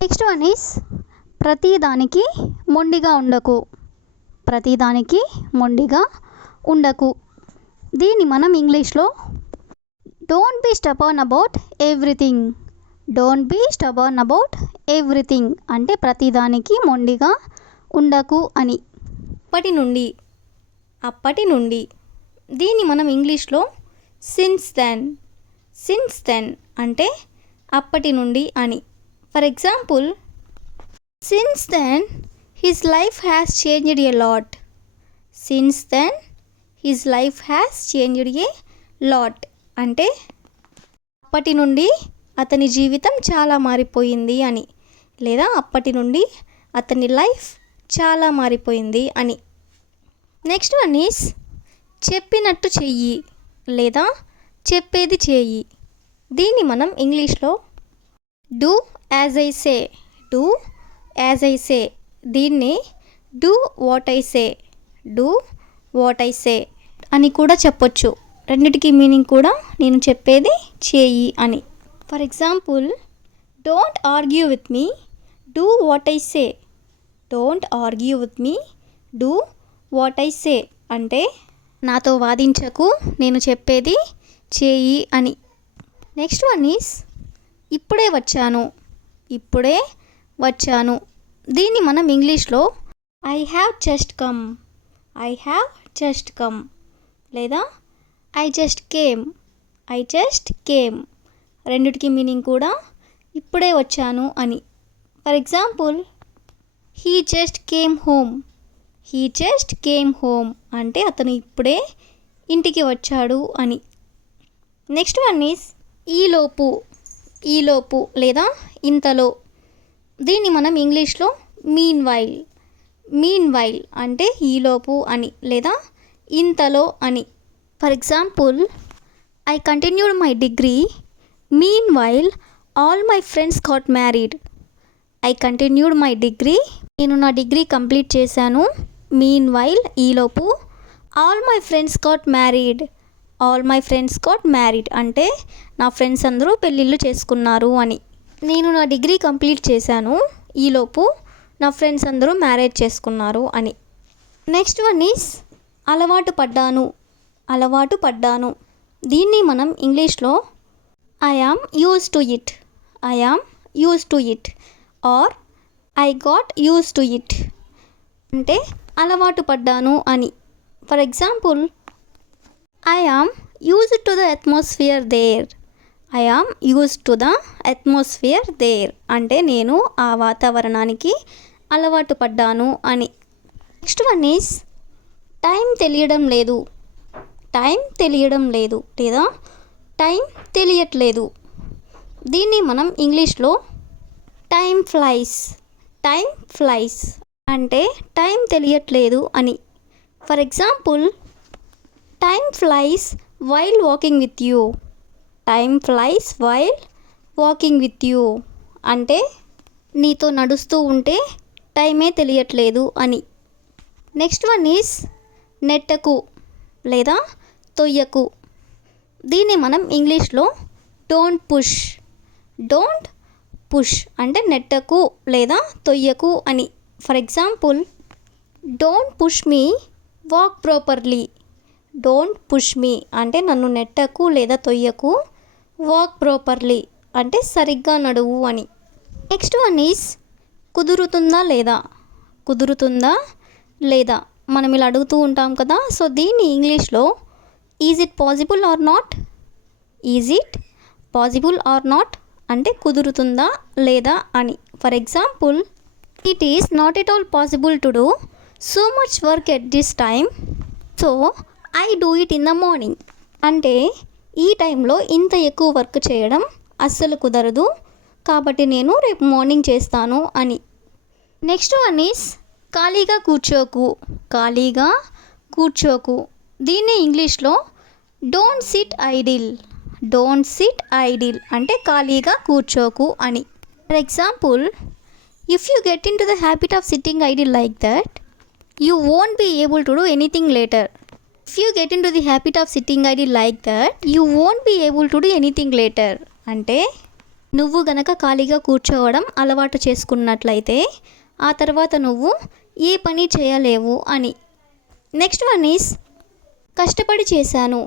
నెక్స్ట్ వన్ ఈస్ ప్రతిదానికి మొండిగా ఉండకు. ప్రతిదానికి మొండిగా ఉండకు. దీన్ని మనం ఇంగ్లీష్లో don't be stubborn about everything. Don't be stubborn about everything అంటే ప్రతిదానికి మొండిగా ఉండకు అని. అప్పటి నుండి దీన్ని మనం ఇంగ్లీష్లో సిన్స్ దెన్. సిన్స్ దెన్ అంటే అప్పటి నుండి అని. For example since then his life has changed a lot. Since then his life has changed a lot అంటే అప్పటి నుండి అతని జీవితం చాలా మారిపోయింది అని, లేదా అప్పటి నుండి అతని లైఫ్ చాలా మారిపోయింది అని. నెక్స్ట్ వన్ ఈస్ చెప్పినట్టు చెయ్యి లేదా చెప్పేది చేయి. దీన్ని మనం ఇంగ్లీష్లో do as I say. Do as I say దీన్ని do what I say. Do what I say అని కూడా చెప్పొచ్చు. రెండిటికి మీనింగ్ కూడా నేను చెప్పేది చేయి అని. For example don't argue with me do what I say. Don't argue with me do what I సే అంటే నాతో వాదించకు నేను చెప్పేది చేయి అని. నెక్స్ట్ వన్ ఈస్ ఇప్పుడే వచ్చాను. ఇప్పుడే వచ్చాను దీన్ని మనం ఇంగ్లీష్లో I have just come. I have just come లేదా I just came. I just came రెండిటికి మీనింగ్ కూడా ఇప్పుడే వచ్చాను అని. For example he just came home. He just came home అంటే అతను ఇప్పుడే ఇంటికి వచ్చాడు అని. నెక్స్ట్ వన్ ఈస్ ఈలోపు. ఈలోపు లేదా ఇంతలో దీన్ని మనం ఇంగ్లీష్లో మీన్ వైల్. మీన్ వైల్ అంటే ఈలోపు అని లేదా ఇంతలో అని. For example I continued my degree mean while all my friends got married. I continued my degree నేను నా డిగ్రీ కంప్లీట్ చేశాను. మీన్ వైల్ ఈలోపు all my friends got married. All my friends got married అంటే నా friends అందరూ పెళ్ళిళ్ళు చేసుకున్నారు అని. నేను నా డిగ్రీ కంప్లీట్ చేశాను ఈలోపు నా ఫ్రెండ్స్ అందరూ మ్యారేజ్ చేసుకున్నారు అని. నెక్స్ట్ వన్ ఈస్ అలవాటు పడ్డాను. అలవాటు పడ్డాను. దీన్ని మనం ఇంగ్లీష్లో I am use to it. I am use to it or I got use to it అంటే అలవాటు పడ్డాను అని. For example I am used to the atmosphere there. I am used to the atmosphere there అంటే నేను ఆ వాతావరణానికి అలవాటు పడ్డాను అని. నెక్స్ట్ వన్ ఈస్ టైం తెలియడం లేదు. టైం తెలియడం లేదు లేదా టైం తెలియట్లేదు. దీన్ని మనం ఇంగ్లీష్లో టైం ఫ్లైస్. టైం ఫ్లైస్ అంటే టైం తెలియట్లేదు అని. For example time flies while walking with you. Time flies while walking with you అంటే నీతో నడుస్తూ ఉంటే టైమే తెలియట్లేదు అని. నెక్స్ట్ వన్ ఈస్ నెట్టకు లేదా తొయ్యకు. దీన్ని మనం ఇంగ్లీష్లో డోంట్ పుష్. డోంట్ పుష్ అంటే నెట్టకు లేదా తొయ్యకు అని. For example don't push me walk properly. Don't push me అంటే నన్ను నెట్టకు లేదా తొయ్యకు. వాక్ ప్రాపర్లీ అంటే సరిగ్గా నడువు అని. నెక్స్ట్ వన్ ఈస్ కుదురుతుందా లేదా. కుదురుతుందా లేదా మనం ఇలా అడుగుతూ ఉంటాం కదా. సో దీన్ని ఇంగ్లీష్లో is it possible are not. Is it possible are not అంటే కుదురుతుందా లేదా అని. For example it is not at all possible to do so much work at this time so I do it in the morning అంటే ఈ టైంలో ఇంత ఎక్కువ work చేయడం అస్సలు కుదరదు కాబట్టి నేను రేపు మార్నింగ్ చేస్తాను అని. నెక్స్ట్ వన్ ఈస్ ఖాళీగా కూర్చోకు. ఖాళీగా కూర్చోకు. దీన్ని ఇంగ్లీష్లో don't sit idle. Don't sit idle అంటే ఖాళీగా కూర్చోకు అని. For example if you get into the habit of sitting idle like that you won't be able to do anything later. If you get into the habit of sitting idle like that you won't be able to do anything later అంటే నువ్వు గనక ఖాళీగా కూర్చోవడం అలవాటు చేసుకున్నట్లయితే ఆ తర్వాత నువ్వు ఏ పని చేయలేవు అని. నెక్స్ట్ వన్ ఈస్ కష్టపడి చేశాను.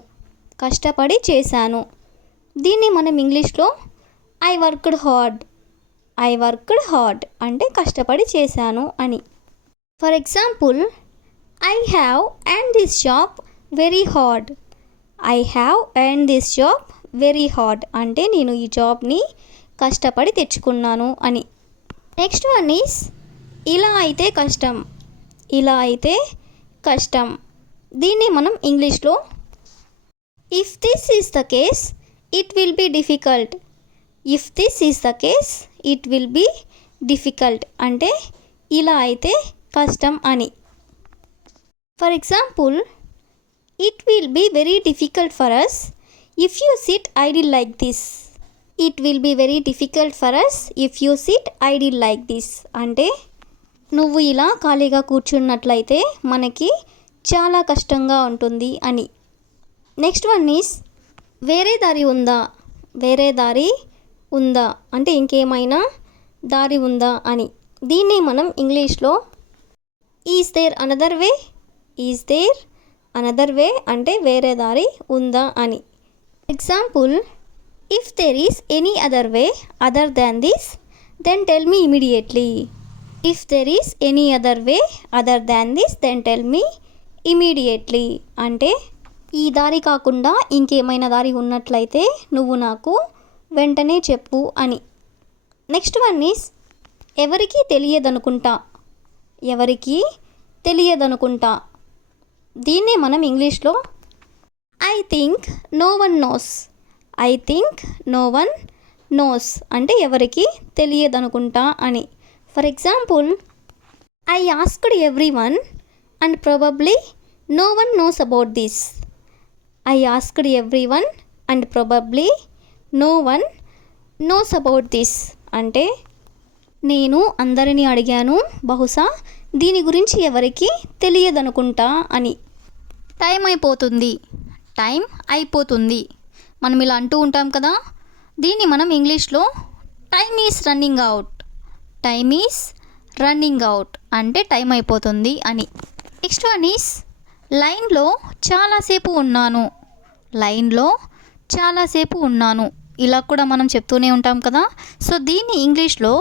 కష్టపడి చేశాను. దీన్ని మనం ఇంగ్లీష్లో I worked hard. I worked hard అంటే కష్టపడి చేశాను అని. For example I have earned this job very hard. I have earned this job very hard అంటే నేను ఈ జాబ్ని కష్టపడి తెచ్చుకున్నాను అని. నెక్స్ట్ వన్ ఈస్ ఇలా అయితే కష్టం. ఇలా అయితే కష్టం. దీన్ని మనం ఇంగ్లీష్లో if this is the case it will be difficult. If this is the case it will be difficult అంటే ఇలా అయితే కష్టం అని. For example it will be very difficult for us if you sit idle like this. It will be very difficult for us if you sit idle like this అంటే నువ్వు ఇలా ఖాళీగా కూర్చున్నట్లయితే మనకి చాలా కష్టంగా ఉంటుంది అని. నెక్స్ట్ వన్ ఈస్ వేరే దారి ఉందా. వేరే దారి ఉందా అంటే ఇంకేమైనా దారి ఉందా అని. దీన్ని మనం ఇంగ్లీష్లో is there another way. Is there another way అంటే వేరే దారి ఉందా అని. Example if there is any other way other than this then tell me immediately. If there is any other way other than this then tell me immediately అంటే ఈ దారి కాకుండా ఇంకేమైనా దారి ఉన్నట్లయితే నువ్వు నాకు వెంటనే చెప్పు అని. నెక్స్ట్ వన్ ఈస్ ఎవరికీ తెలియదనుకుంటా. ఎవరికీ తెలియదనుకుంటా. దీన్నే మనం ఇంగ్లీష్లో I think no one knows. I think no one knows అంటే ఎవరికి తెలియదనుకుంటా అని. For example I asked everyone and probably no one knows about this. I asked everyone and probably no one knows about this అంటే నేను అందరినీ అడిగాను బహుశా దీని గురించి ఎవరికి తెలియదనుకుంటా అని. టైం అయిపోతుంది. టైం అయిపోతుంది మనం ఇలా అంటూ ఉంటాం కదా. దీన్ని మనం ఇంగ్లీష్లో time is running out. Time is running out అంటే టైం అయిపోతుంది అని. నెక్స్ట్ వన్ ఈస్ లైన్లో చాలాసేపు ఉన్నాను. లైన్లో చాలాసేపు ఉన్నాను ఇలా కూడా మనం చెప్తూనే ఉంటాం కదా. సో దీన్ని ఇంగ్లీష్లో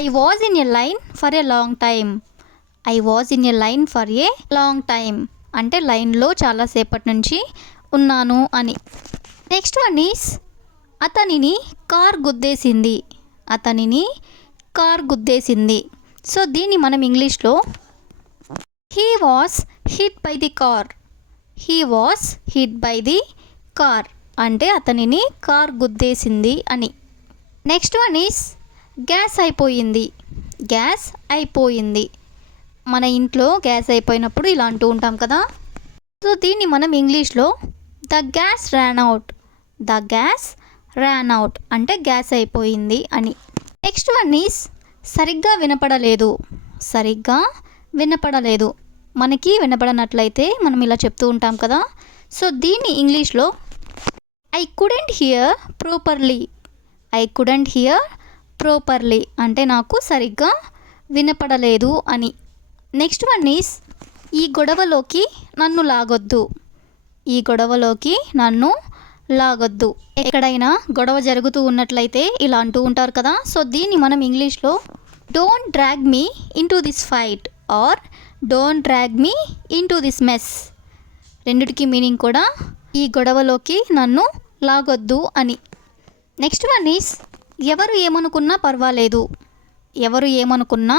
I was in a line for a long time. I was in a line for a long time అంటే లైన్లో చాలాసేపటి నుంచి ఉన్నాను అని. నెక్స్ట్ వన్ ఈస్ అతనిని కార్ గుద్దేసింది. అతనిని కార్ గుద్దేసింది. సో దీన్ని మనం ఇంగ్లీష్లో he was hit by the car. He was hit by the car అంటే అతనిని కార్ గుద్దేసింది అని. నెక్స్ట్ వన్ ఈస్ గ్యాస్ అయిపోయింది. గ్యాస్ అయిపోయింది. మన ఇంట్లో గ్యాస్ అయిపోయినప్పుడు ఇలా అంటూ ఉంటాం కదా. సో దీన్ని మనం ఇంగ్లీష్లో the gas ran out. The gas ran out అంటే గ్యాస్ అయిపోయింది అని. నెక్స్ట్ వన్ ఈస్ సరిగ్గా వినపడలేదు. సరిగ్గా వినపడలేదు. మనకి వినపడనట్లయితే మనం ఇలా చెప్తూ ఉంటాం కదా. సో దీన్ని ఇంగ్లీష్లో I couldn't here properly. I couldn't here properly అంటే నాకు సరిగ్గా వినపడలేదు అని. నెక్స్ట్ వన్ ఈస్ ఈ గొడవలోకి నన్ను లాగొద్దు. ఈ గొడవలోకి నన్ను లాగొద్దు. ఎక్కడైనా గొడవ జరుగుతూ ఉన్నట్లయితే ఇలా అంటూ ఉంటారు కదా. సో దీన్ని మనం ఇంగ్లీష్లో don't drag me into this fight or don't drag me into this mess. రెండిటికి మీనింగ్ కూడా ఈ గొడవలోకి నన్ను లాగొద్దు అని. నెక్స్ట్ వన్ ఈస్ ఎవరు ఏమనుకున్నా పర్వాలేదు. ఎవరు ఏమనుకున్నా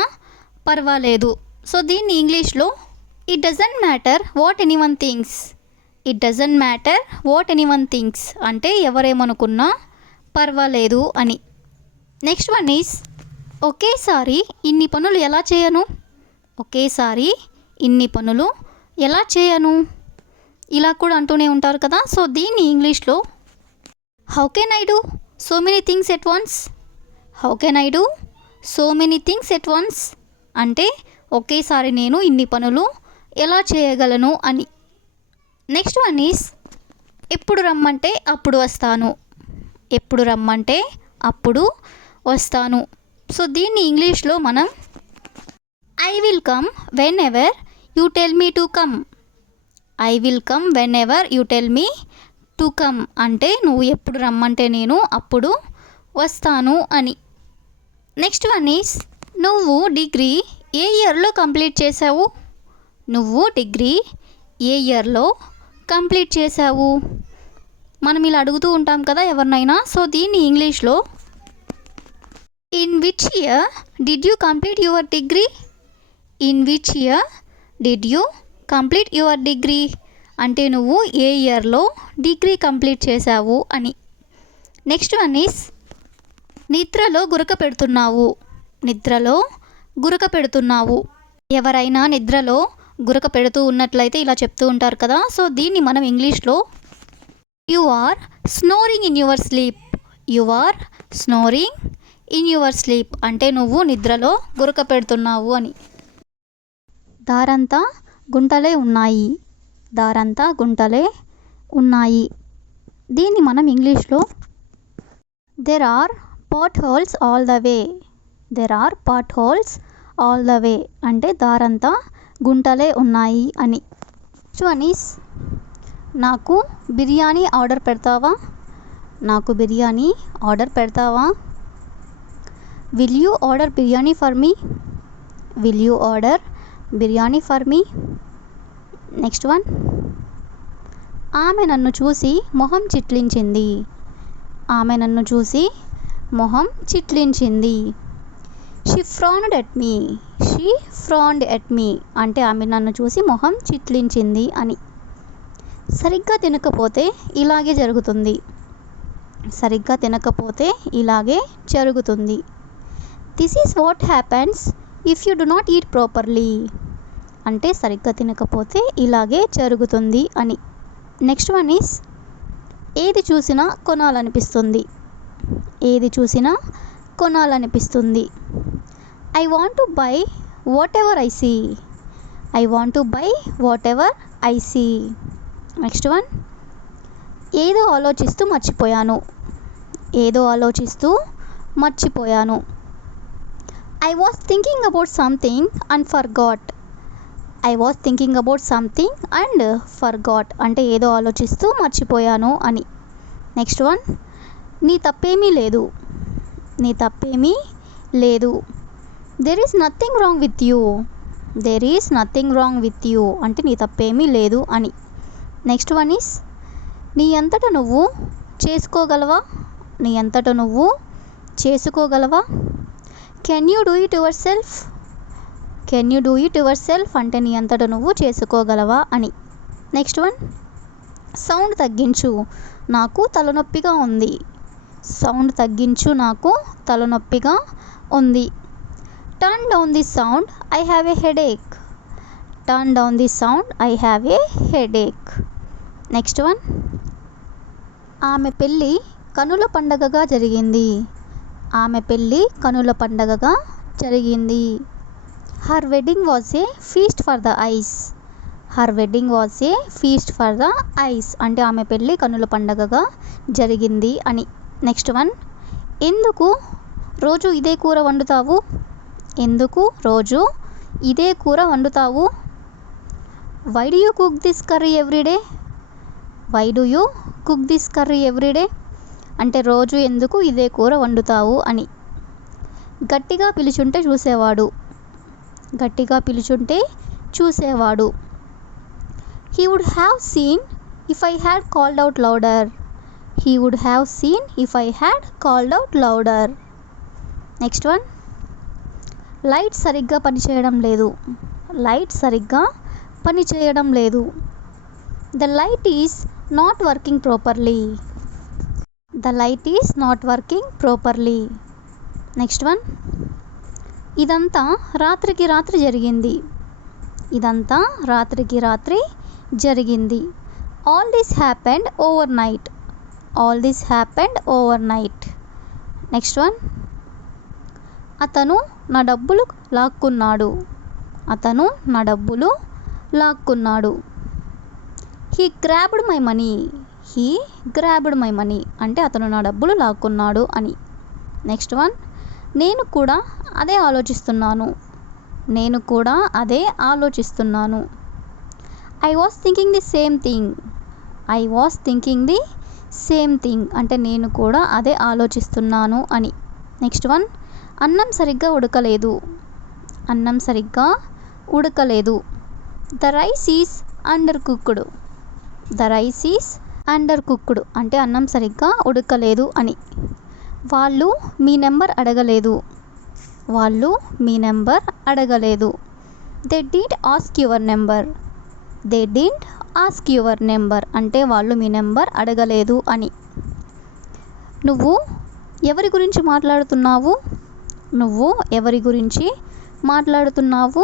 పర్వాలేదు. సో దీన్ని ఇంగ్లీష్లో it doesn't matter what anyone thinks. It doesn't matter what anyone thinks అంటే ఎవరేమనుకున్నా పర్వాలేదు అని. నెక్స్ట్ వన్ ఈస్ ఒకేసారి ఇన్ని పనులు ఎలా చేయను. ఒకేసారి ఇన్ని పనులు ఎలా చేయను ఇలా కూడా అంటూనే ఉంటారు కదా. సో దీన్ని ఇంగ్లీష్లో how can I do so many things at once. How can I do so many things at once అంటే ఒకేసారి నేను ఇన్ని పనులు ఎలా చేయగలను అని. నెక్స్ట్ వన్ ఈస్ ఎప్పుడు రమ్మంటే అప్పుడు వస్తాను. ఎప్పుడు రమ్మంటే అప్పుడు వస్తాను. సో దీన్ని ఇంగ్లీష్లో మనం I will come when ever you tell me to come. I will come when ever you tell me to come అంటే నువ్వు ఎప్పుడు రమ్మంటే నేను అప్పుడు వస్తాను అని. నెక్స్ట్ వన్ ఈస్ నువ్వు డిగ్రీ ఏ ఇయర్లో కంప్లీట్ చేసావు. నువ్వు డిగ్రీ ఏ ఇయర్లో కంప్లీట్ చేసావు మనం ఇలా అడుగుతూ ఉంటాం కదా ఎవరినైనా. సో దీన్ని ఇంగ్లీష్లో in which year did you complete your degree. In which year did you complete your degree అంటే నువ్వు ఏ ఇయర్లో డిగ్రీ కంప్లీట్ చేసావు అని. నెక్స్ట్ వన్ ఈస్ నిద్రలో గురక పెడుతున్నావు. నిద్రలో గురక పెడుతున్నావు. ఎవరైనా నిద్రలో గురక పెడుతూ ఉన్నట్లయితే ఇలా చెప్తూ ఉంటారు కదా. సో దీన్ని మనం ఇంగ్లీష్లో you are snoring in your sleep. You are snoring in your sleep అంటే నువ్వు నిద్రలో గురక పెడుతున్నావు అని. దారంతా గుంటలే ఉన్నాయి. దారంతా గుంటలే ఉన్నాయి. దీన్ని మనం ఇంగ్లీష్లో there are potholes all the way. There are potholes all the way అంటే దారంతా గుంటలే ఉన్నాయి అని. నెక్స్ట్ వన్ ఈస్ నాకు బిర్యానీ ఆర్డర్ పెడతావా. నాకు బిర్యానీ ఆర్డర్ పెడతావా. Will you order biryani for me. Will you order biryani for me. Next one ఆమె నన్ను చూసి మొహం చిట్లించింది. ఆమె నన్ను చూసి మొహం చిట్లించింది. She frowned at me. She frowned at me అంటే ఆమె నన్ను చూసి మొహం చిట్లించింది అని. సరిగ్గా తినకపోతే ఇలాగే జరుగుతుంది. సరిగ్గా తినకపోతే ఇలాగే జరుగుతుంది. This is what happens if you do not eat properly అంటే సరిగ్గా తినకపోతే ఇలాగే జరుగుతుంది అని. నెక్స్ట్ వన్ ఈస్ ఏది చూసినా కొనాలనిపిస్తుంది. ఏది చూసినా కొనాలనిపిస్తుంది. I want to buy whatever I see. I want to buy whatever I see. Next one ఏదో ఆలోచిస్తూ మర్చిపోయాను. ఏదో ఆలోచిస్తూ మర్చిపోయాను. I was thinking about something and forgot. I was thinking about something and forgot అంటే ఏదో ఆలోచిస్తూ మర్చిపోయాను అని. నెక్స్ట్ వన్, నీ తప్పేమీ లేదు. నీ తప్పేమీ లేదు. There is nothing wrong with you. There is nothing wrong with you అంటే నీ తప్పేమీ లేదు అని. నెక్స్ట్ వన్ ఈస్, నీ అంతట నువ్వు చేసుకోగలవా. నీ అంతట నువ్వు చేసుకోగలవా. Can you do it yourself. Can you do it yourself అంటే నీ అంతట నువ్వు చేసుకోగలవా అని. నెక్స్ట్ వన్, సౌండ్ తగ్గించు, నాకు తలనొప్పిగా ఉంది. సౌండ్ తగ్గించు, నాకు తలనొప్పిగా ఉంది. Turn down the sound, I have a headache. Turn down the sound, I have a headache. Next one, ఆమె పెళ్ళి కనుల పండగగా జరిగింది. ఆమె పెళ్ళి కనుల పండగగా జరిగింది. Her wedding was a feast for the ice. Her wedding was a feast for the ice అంటే ఆమె పెళ్ళి కనుల పండగగా జరిగింది అని. నెక్స్ట్ వన్, ఎందుకు రోజు ఇదే కూర వండుతావు. ఎందుకు రోజు ఇదే కూర వండుతావు. Why do you cook this curry every day. Why do you cook this curry every day అంటే రోజు ఎందుకు ఇదే కూర వండుతావు అని. గట్టిగా పిలుచుంటే చూసేవాడు. గట్టిగా పిలుచుంటే చూసేవాడు. He would have seen if I had called out louder. He would have seen if I had called out louder. Next one, light సరిగ్గా పనిచేయడం లేదు. లైట్ సరిగ్గా పనిచేయడం లేదు. The light is not working properly. The light is not working properly. Next one, ఇదంతా రాత్రికి రాత్రి జరిగింది. ఇదంతా రాత్రికి రాత్రి జరిగింది. All this happened overnight. All this happened overnight. Next one, అతను నా డబ్బులు లాక్కున్నాడు. అతను నా డబ్బులు లాక్కున్నాడు. He grabbed my money. He grabbed my money అంటే అతను నా డబ్బులు లాక్కున్నాడు అని. నెక్స్ట్ వన్, నేను కూడా అదే ఆలోచిస్తున్నాను. నేను కూడా అదే ఆలోచిస్తున్నాను. I was thinking the same thing. I was thinking the same thing అంటే నేను కూడా అదే ఆలోచిస్తున్నాను అని. నెక్స్ట్ వన్, అన్నం సరిగ్గా ఉడకలేదు. అన్నం సరిగ్గా ఉడకలేదు. The rice is undercooked. The rice is undercooked అంటే అన్నం సరిగ్గా ఉడకలేదు అని. వాళ్ళు మీ నెంబర్ అడగలేదు. వాళ్ళు మీ నెంబర్ అడగలేదు. They did ask your number. They did ask your number అంటే వాళ్ళు మీ నెంబర్ అడగలేదు అని. నువ్వు ఎవరి గురించి మాట్లాడుతున్నావు. నువ్వు ఎవరి గురించి మాట్లాడుతున్నావు.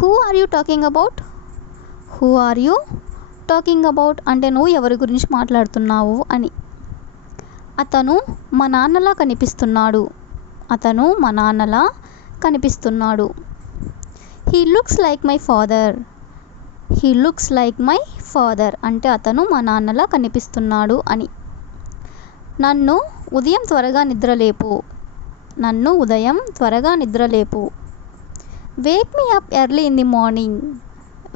Who are you talking about. Who are you talking about అంటే నువ్వు ఎవరి గురించి మాట్లాడుతున్నావు అని. అతను మా నాన్నలా కనిపిస్తున్నాడు. అతను మా నాన్నలా కనిపిస్తున్నాడు. He looks like my father. He looks like my father అంటే అతను మా నాన్నలా కనిపిస్తున్నాడు అని. నన్ను ఉదయం త్వరగా నిద్రలేపు. నన్ను ఉదయం త్వరగా నిద్రలేపు. Wake me up early in the morning.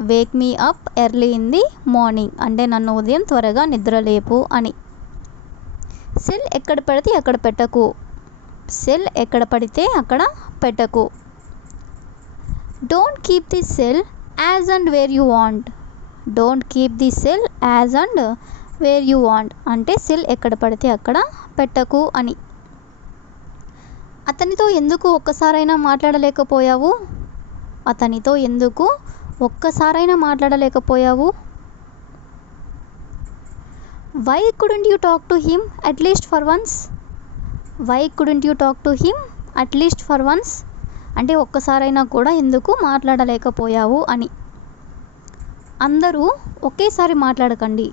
Wake me up early in the morning అంటే నన్ను ఉదయం త్వరగా నిద్రలేపు అని. సెల్ ఎక్కడ పడితే అక్కడ పెట్టకు. సెల్ ఎక్కడ పడితే అక్కడ పెట్టకు. Don't keep the cell as and where you want. Don't keep the cell as and where you want అంటే సెల్ ఎక్కడ పడితే అక్కడ పెట్టకు అని. అతనితో ఎందుకు ఒక్కసారైనా మాట్లాడలేకపోయావు. అతనితో ఎందుకు ఒక్కసారైనా మాట్లాడలేకపోయావు. Why couldn't you talk to him at least for once. Why couldn't you talk to him at least for once అంటే ఒక్కసారైనా కూడా ఎందుకు మాట్లాడలేకపోయావు అని. అందరూ ఒకేసారి మాట్లాడకండి.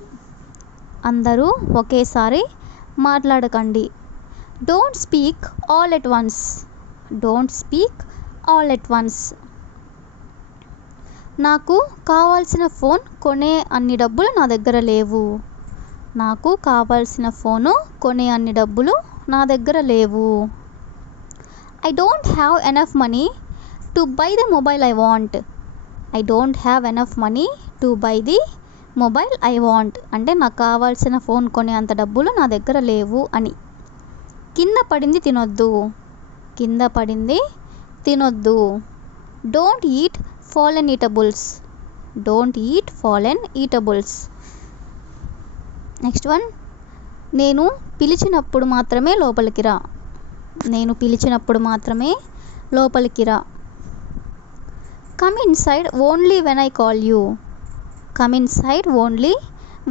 అందరూ ఒకేసారి మాట్లాడకండి. Don't speak all at once. Don't speak all at once. నాకు కావాల్సిన ఫోన్ కొనే అన్ని డబ్బులు నా దగ్గర లేవు. నాకు కావాల్సిన ఫోను కొనే అన్ని డబ్బులు నా దగ్గర లేవు. I don't have enough money to buy the mobile I want. I don't have enough money to buy the mobile I want అంటే నాకు కావాల్సిన ఫోన్ కొనే అంత డబ్బులు నా దగ్గర లేవు అని. కింద పడింది తినొద్దు. కింద పడింది తినొద్దు. Don't eat fallen eatables. Don't eat fallen eatables. Next one, నేను పిలిచినప్పుడు మాత్రమే లోపలికి రా. నేను పిలిచినప్పుడు మాత్రమే లోపలికి రా. Come in side only when I call you. Come in side only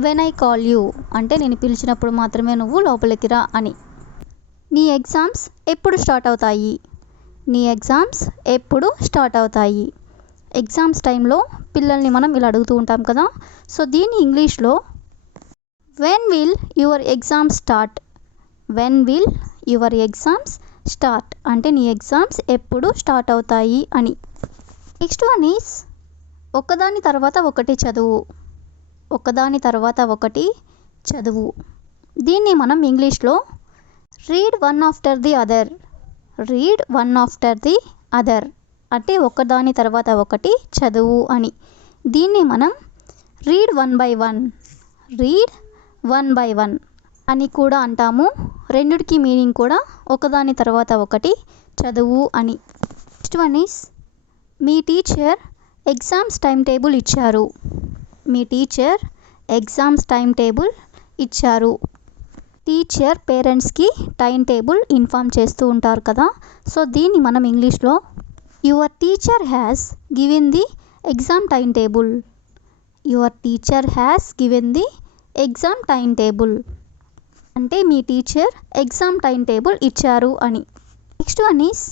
when I call you అంటే నేను పిలిచినప్పుడు మాత్రమే నువ్వు లోపలికి రా అని. నీ ఎగ్జామ్స్ ఎప్పుడు స్టార్ట్ అవుతాయి. నీ ఎగ్జామ్స్ ఎప్పుడు స్టార్ట్ అవుతాయి. ఎగ్జామ్స్ టైంలో పిల్లల్ని మనం ఇలా అడుగుతూ ఉంటాం కదా. సో దీన్ని ఇంగ్లీష్లో when will your exams start. When will your exams start అంటే నీ ఎగ్జామ్స్ ఎప్పుడు స్టార్ట్ అవుతాయి అని. నెక్స్ట్ వన్ ఈస్ ఒకదాని తర్వాత ఒకటి చదువు. ఒకదాని తర్వాత ఒకటి చదువు. దీన్ని మనం ఇంగ్లీష్లో read one after the other. Read one after the other అంటే ఒకదాని తర్వాత ఒకటి చదువు అని. దీన్ని మనం read one by one. Read one by one అని కూడా అంటాము. రెండిటికి మీనింగ్ కూడా ఒకదాని తర్వాత ఒకటి చదువు అని. Next one is me teacher exams time table ఇచ్చారు. మీ టీచర్ ఎగ్జామ్స్ టైం టేబుల్ ఇచ్చారు. టీచర్ పేరెంట్స్కి టైం టేబుల్ ఇన్ఫామ్ చేస్తూ ఉంటారు కదా. సో దీన్ని మనం ఇంగ్లీష్లో your teacher has given the exam time table. Your teacher has given the exam time table అంటే మీ టీచర్ ఎగ్జామ్ టైం టేబుల్ ఇచ్చారు అని. నెక్స్ట్ వన్ ఈస్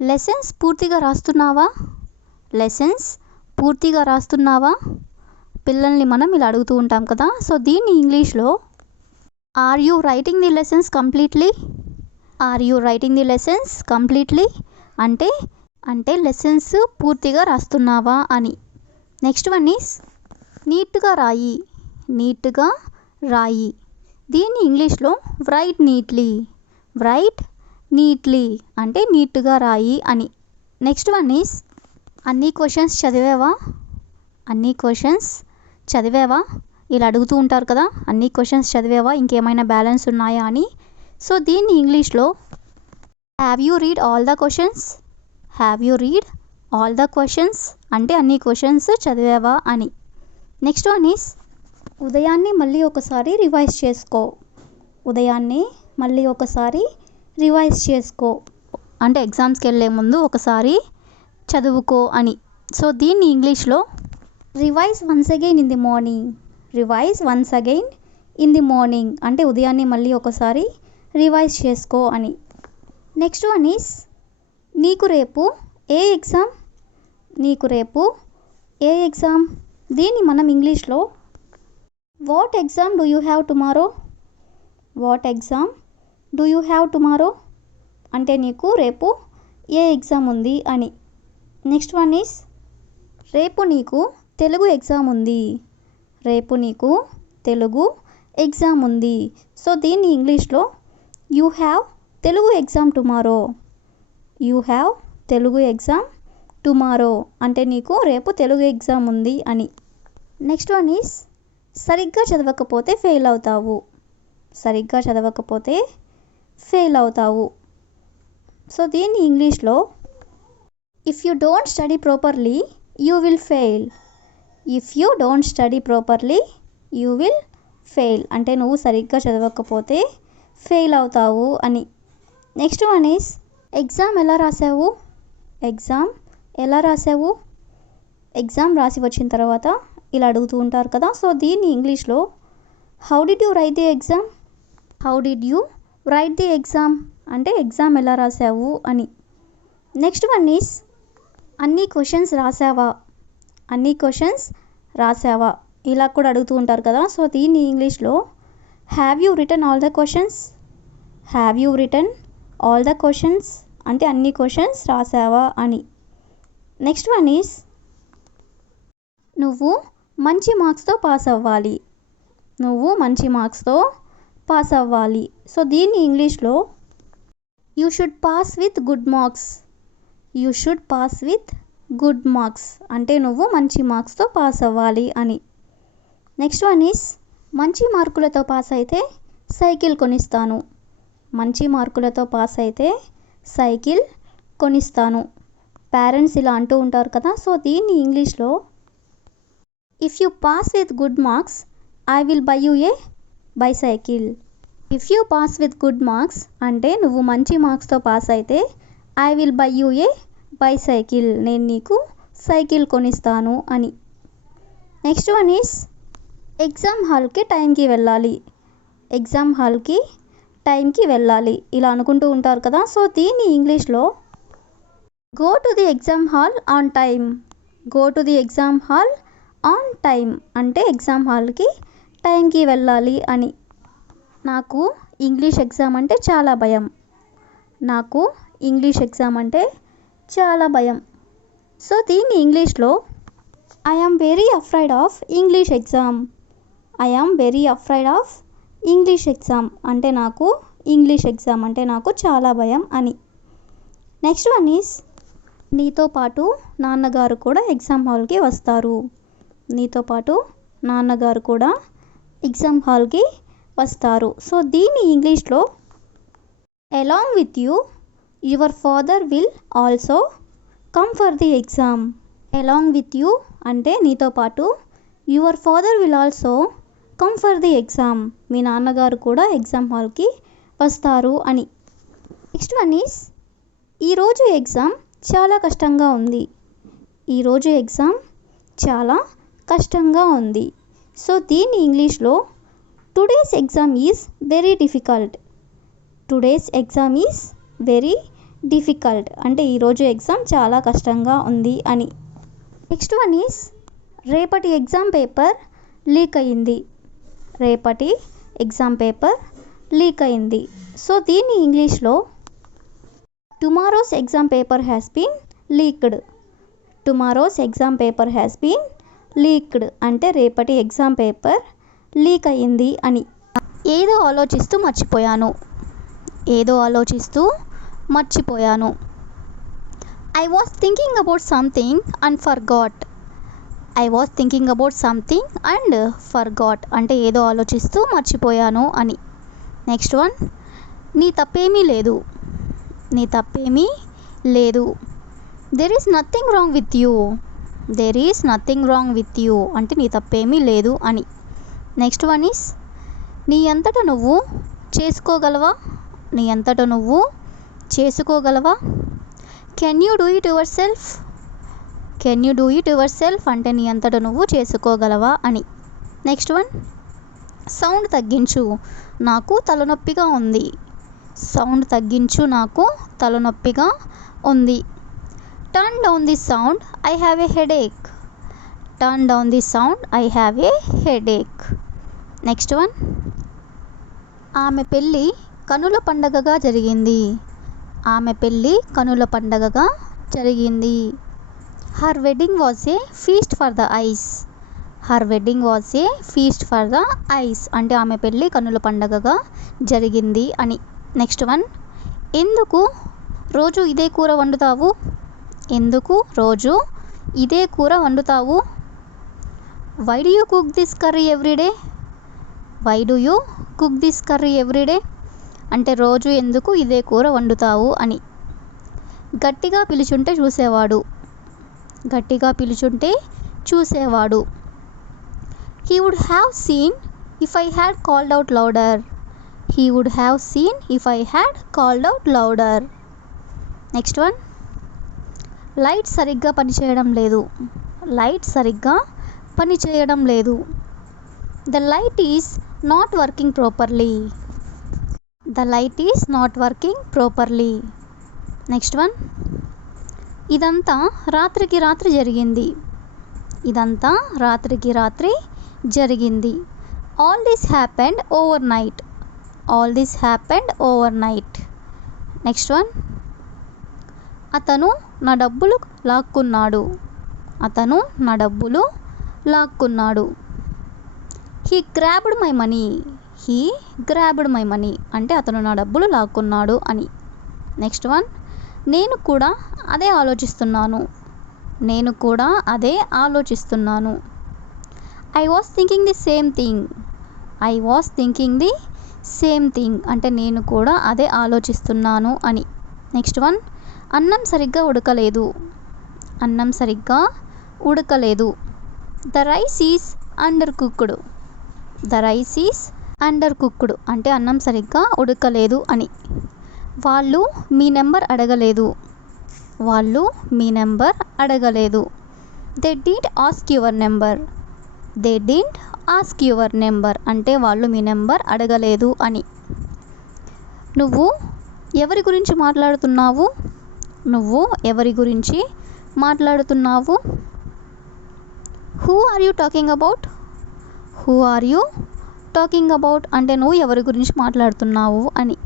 లెసన్స్ పూర్తిగా రాస్తున్నావా. లెసన్స్ పూర్తిగా రాస్తున్నావా. పిల్లల్ని మనం ఇలా అడుగుతూ ఉంటాం కదా. సో దీన్ని ఇంగ్లీష్లో are you writing the lessons completely. Are you writing the lessons completely అంటే లెసన్స్ పూర్తిగా రాస్తున్నావా అని. నెక్స్ట్ వన్ ఈస్ నీట్గా రాయి. నీట్గా రాయి. దీన్ని ఇంగ్లీష్లో రైట్ నీట్లీ. రైట్ నీట్లీ అంటే నీట్గా రాయి అని. నెక్స్ట్ వన్ ఈస్ అన్ని క్వశ్చన్స్ చదివావా. అన్ని క్వశ్చన్స్ చదివావా ఇలా అడుగుతూ ఉంటారు కదా. అన్ని క్వశ్చన్స్ చదివావా, ఇంకేమైనా బ్యాలెన్స్ ఉన్నాయా అని. సో దీన్ని ఇంగ్లీష్లో have you read all the questions. Have you read all the questions అంటే అన్ని క్వశ్చన్స్ చదివావా అని. నెక్స్ట్ వన్ ఈస్ ఉదయాన్నే మళ్ళీ ఒకసారి రివైజ్ చేసుకో. ఉదయాన్నే మళ్ళీ ఒకసారి రివైజ్ చేసుకో అంటే ఎగ్జామ్స్కి వెళ్ళే ముందు ఒకసారి చదువుకో అని. సో దీన్ని ఇంగ్లీష్లో revise once again in the morning. Revise once again in the morning అంటే ఉదయాన్నే మళ్ళీ ఒకసారి రివైజ్ చేసుకో అని. నెక్స్ట్ వన్ ఈస్ నీకు రేపు ఏ ఎగ్జామ్. నీకు రేపు ఏ ఎగ్జామ్. దీన్ని మనం ఇంగ్లీష్లో what exam do you have tomorrow. What exam do you have tomorrow అంటే నీకు రేపు ఏ ఎగ్జామ్ ఉంది అని. నెక్స్ట్ వన్ ఈస్ రేపు నీకు తెలుగు ఎగ్జామ్ ఉంది. రేపు నీకు తెలుగు ఎగ్జామ్ ఉంది. సో దీన్ని ఇంగ్లీష్లో you have Telugu exam tomorrow. You have Telugu exam tomorrow అంటే నీకు రేపు తెలుగు ఎగ్జామ్ ఉంది అని. నెక్స్ట్ వన్ ఈస్ సరిగ్గా చదవకపోతే ఫెయిల్ అవుతావు. సరిగ్గా చదవకపోతే ఫెయిల్ అవుతావు. సో దీన్ని ఇంగ్లీష్లో if you don't study properly you will fail. If you don't study properly you will fail అంటే నువ్వు సరిగ్గా చదవకపోతే ఫెయిల్ అవుతావు అని. నెక్స్ట్ వన్ ఈస్ ఎగ్జామ్ ఎలా రాసావు. ఎగ్జామ్ ఎలా రాసావు. ఎగ్జామ్ రాసి వచ్చిన తర్వాత ఇలా అడుగుతూ ఉంటారు కదా. సో దీన్ని ఇంగ్లీష్లో how did you right the exam. How did you right the exam అంటే ఎగ్జామ్ ఎలా రాసావు అని. నెక్స్ట్ వన్ ఈస్ అన్ని క్వశ్చన్స్ రాసావా. అన్ని క్వశ్చన్స్ రాసావా ఇలా కూడా అడుగుతూ ఉంటారు కదా. సో దీన్ని ఇంగ్లీష్లో have you written all the questions. Have you written all the questions అంటే అన్ని క్వశ్చన్స్ రాసావా అని. నెక్స్ట్ వన్ ఈస్ నువ్వు మంచి మార్క్స్తో పాస్ అవ్వాలి. నువ్వు మంచి మార్క్స్తో పాస్ అవ్వాలి. సో దీన్ని ఇంగ్లీష్లో you should pass with good marks. You should pass with good marks అంటే నువ్వు మంచి మార్క్స్తో పాస్ అవ్వాలి అని. నెక్స్ట్ వన్ ఈస్ మంచి మార్కులతో పాస్ అయితే సైకిల్ కొనిస్తాను. మంచి మార్కులతో పాస్ అయితే సైకిల్ కొనిస్తాను. పేరెంట్స్ ఇలా అంటూ ఉంటారు కదా, సో దీన్ని ఇంగ్లీష్లో if you pass with good marks I will buy you A bicycle. If you pass with good marks అంటే నువ్వు మంచి మార్క్స్తో పాస్ అయితే I will buy you A bicycle నేను నీకు సైకిల్ కొనిస్తాను అని. నెక్స్ట్ వన్ ఈస్ ఎగ్జామ్ హాల్కి టైంకి వెళ్ళాలి. ఎగ్జామ్ హాల్కి టైంకి వెళ్ళాలి ఇలా అనుకుంటూ ఉంటారు కదా, సో దీన్ని ఇంగ్లీష్లో go to the exam hall on time. Go to the exam hall on time అంటే ఎగ్జామ్ హాల్కి టైంకి వెళ్ళాలి అని. నాకు ఇంగ్లీష్ ఎగ్జామ్ అంటే చాలా భయం. నాకు ఇంగ్లీష్ ఎగ్జామ్ అంటే చాలా భయం. సో దీన్ని ఇంగ్లీష్లో I am very afraid of English exam. I am very afraid of English exam అంటే నాకు ఇంగ్లీష్ ఎగ్జామ్ అంటే నాకు చాలా భయం అని. నెక్స్ట్ వన్ ఈస్ నీతో పాటు నాన్నగారు కూడా ఎగ్జామ్ హాల్కి వస్తారు. నీతో పాటు నాన్నగారు కూడా ఎగ్జామ్ హాల్కి వస్తారు. సో దీన్ని ఇంగ్లీష్లో along with you your father will also come for the exam. Along with you అంటే నీతో పాటు, your father will also come for the exam మీ నాన్నగారు కూడా ఎగ్జామ్ హాల్కి వస్తారు అని. నెక్స్ట్ వన్ ఈస్ ఈరోజు ఎగ్జామ్ చాలా కష్టంగా ఉంది. ఈరోజు ఎగ్జామ్ చాలా కష్టంగా ఉంది. సో దీన్ని ఇంగ్లీష్లో today's exam is very difficult. Today's exam is very difficult అంటే ఈరోజు ఎగ్జామ్ చాలా కష్టంగా ఉంది అని. నెక్స్ట్ వన్ ఈస్ రేపటి ఎగ్జామ్ పేపర్ లీక్ అయింది. రేపటి ఎగ్జామ్ పేపర్ లీక్ అయింది. సో దీన్ని ఇంగ్లీష్లో tomorrow's exam paper has been leaked. Tomorrow's exam paper has been leaked అంటే రేపటి ఎగ్జామ్ పేపర్ లీక్ అయ్యింది అని. ఏదో ఆలోచిస్తూ మర్చిపోయాను. ఏదో ఆలోచిస్తూ మర్చిపోయాను. I was thinking about something and forgot. I was thinking about something and forgot అంటే ఏదో ఆలోచిస్తూ మర్చిపోయాను అని. నెక్స్ట్ వన్ నీ తప్పేమీ లేదు. నీ తప్పేమీ లేదు. There is nothing wrong with you. There is nothing wrong with you అంటే నీ తప్పేమీ లేదు అని. నెక్స్ట్ వన్ ఈస్ నీ అంతట నువ్వు చేసుకోగలవా. నీ అంతట నువ్వు చేసుకోగలవా. Can you do it yourself. Can you do it yourself అంటే నీ అంతట నువ్వు చేసుకోగలవా అని. నెక్స్ట్ వన్ సౌండ్ తగ్గించు, నాకు తలనొప్పిగా ఉంది. సౌండ్ తగ్గించు, నాకు తలనొప్పిగా ఉంది. Turn down the sound, I have a headache. Turn down the sound, I have a headache. Next one ఆమె పెళ్ళి కనుల పండగగా జరిగింది. ఆమె పెళ్ళి కనుల పండగగా జరిగింది. Her wedding was a feast for the ice. Her wedding was a feast for the ice అంటే ఆమె పెళ్ళి కనుల పండగగా జరిగింది అని. నెక్స్ట్ వన్ ఎందుకు రోజు ఇదే కూర వండుతావు. ఎందుకు రోజు ఇదే కూర వండుతావు. Why do you cook this curry every day. Why do you cook this curry every day అంటే రోజు ఎందుకు ఇదే కూర వండుతావు అని. గట్టిగా పిలుచుంటే చూసేవాడు. గట్టిగా పిలుచుంటే చూసేవాడు. He would have seen if I had called out louder. He would have seen if I had called out louder. Next one light సరిగ్గా పనిచేయడం లేదు. లైట్ సరిగ్గా పనిచేయడం లేదు. The light is not working properly. The light is not working properly. Next one ఇదంతా రాత్రికి రాత్రి జరిగింది. ఇదంతా రాత్రికి రాత్రి జరిగింది. All this happened overnight. All this happened overnight. Next one అతను నా డబ్బులు లాక్కున్నాడు. అతను నా డబ్బులు లాక్కున్నాడు. He grabbed my money. He grabbed my money అంటే అతను నా డబ్బులు లాక్కున్నాడు అని. నెక్స్ట్ వన్, నేను కూడా అదే ఆలోచిస్తున్నాను. నేను కూడా అదే ఆలోచిస్తున్నాను. I was thinking the same thing. I was thinking the same thing అంటే నేను కూడా అదే ఆలోచిస్తున్నాను అని. నెక్స్ట్ వన్, అన్నం సరిగ్గా ఉడకలేదు. అన్నం సరిగ్గా ఉడకలేదు. The rice is undercooked. The rice is undercooked అంటే అన్నం సరిగ్గా ఉడకలేదు అని. వాళ్ళు మీ నెంబర్ అడగలేదు. వాళ్ళు మీ నెంబర్ అడగలేదు. They did ask your number. They did ask your number అంటే వాళ్ళు మీ నెంబర్ అడగలేదు అని. నువ్వు ఎవరి గురించి మాట్లాడుతున్నావు. నువ్వు ఎవరి గురించి మాట్లాడుతున్నావు. Who are you talking about. Who are you talking about అంటే నువ్వు ఎవరి గురించి మాట్లాడుతున్నావు అని.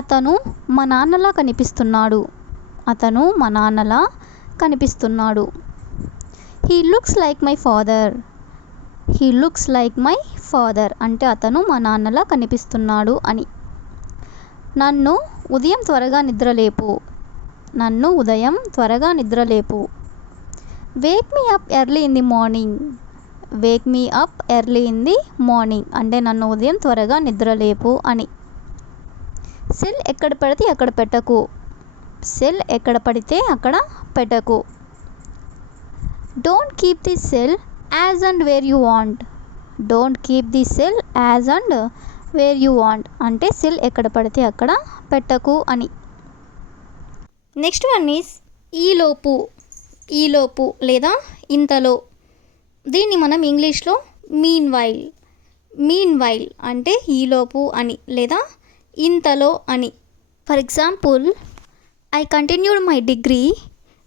అతను మా నాన్నలా కనిపిస్తున్నాడు. అతను మా నాన్నలా కనిపిస్తున్నాడు. He looks like my father. He looks like my father అంటే అతను మా నాన్నలా కనిపిస్తున్నాడు అని. నన్ను ఉదయం త్వరగా నిద్రలేపు. నన్ను ఉదయం త్వరగా నిద్రలేపు. Wake me up early in the morning. Wake me up early in the morning అంటే నన్ను ఉదయం త్వరగా నిద్రలేపు అని. సెల్ ఎక్కడ పడితే అక్కడ పెట్టకు. సెల్ ఎక్కడ పడితే అక్కడ పెట్టకు. Don't keep the cell as and where you want. Don't keep the cell as and where you want అంటే సెల్ ఎక్కడ పడితే అక్కడ పెట్టకు అని. నెక్స్ట్ వన్ ఈస్ ఈలోపు. ఈలోపు లేదా ఇంతలో. దీన్ని మనం ఇంగ్లీష్లో మీన్ వైల్. మీన్ వైల్ అంటే ఈలోపు అని లేదా ఇంతలో అని. For example, I continued my degree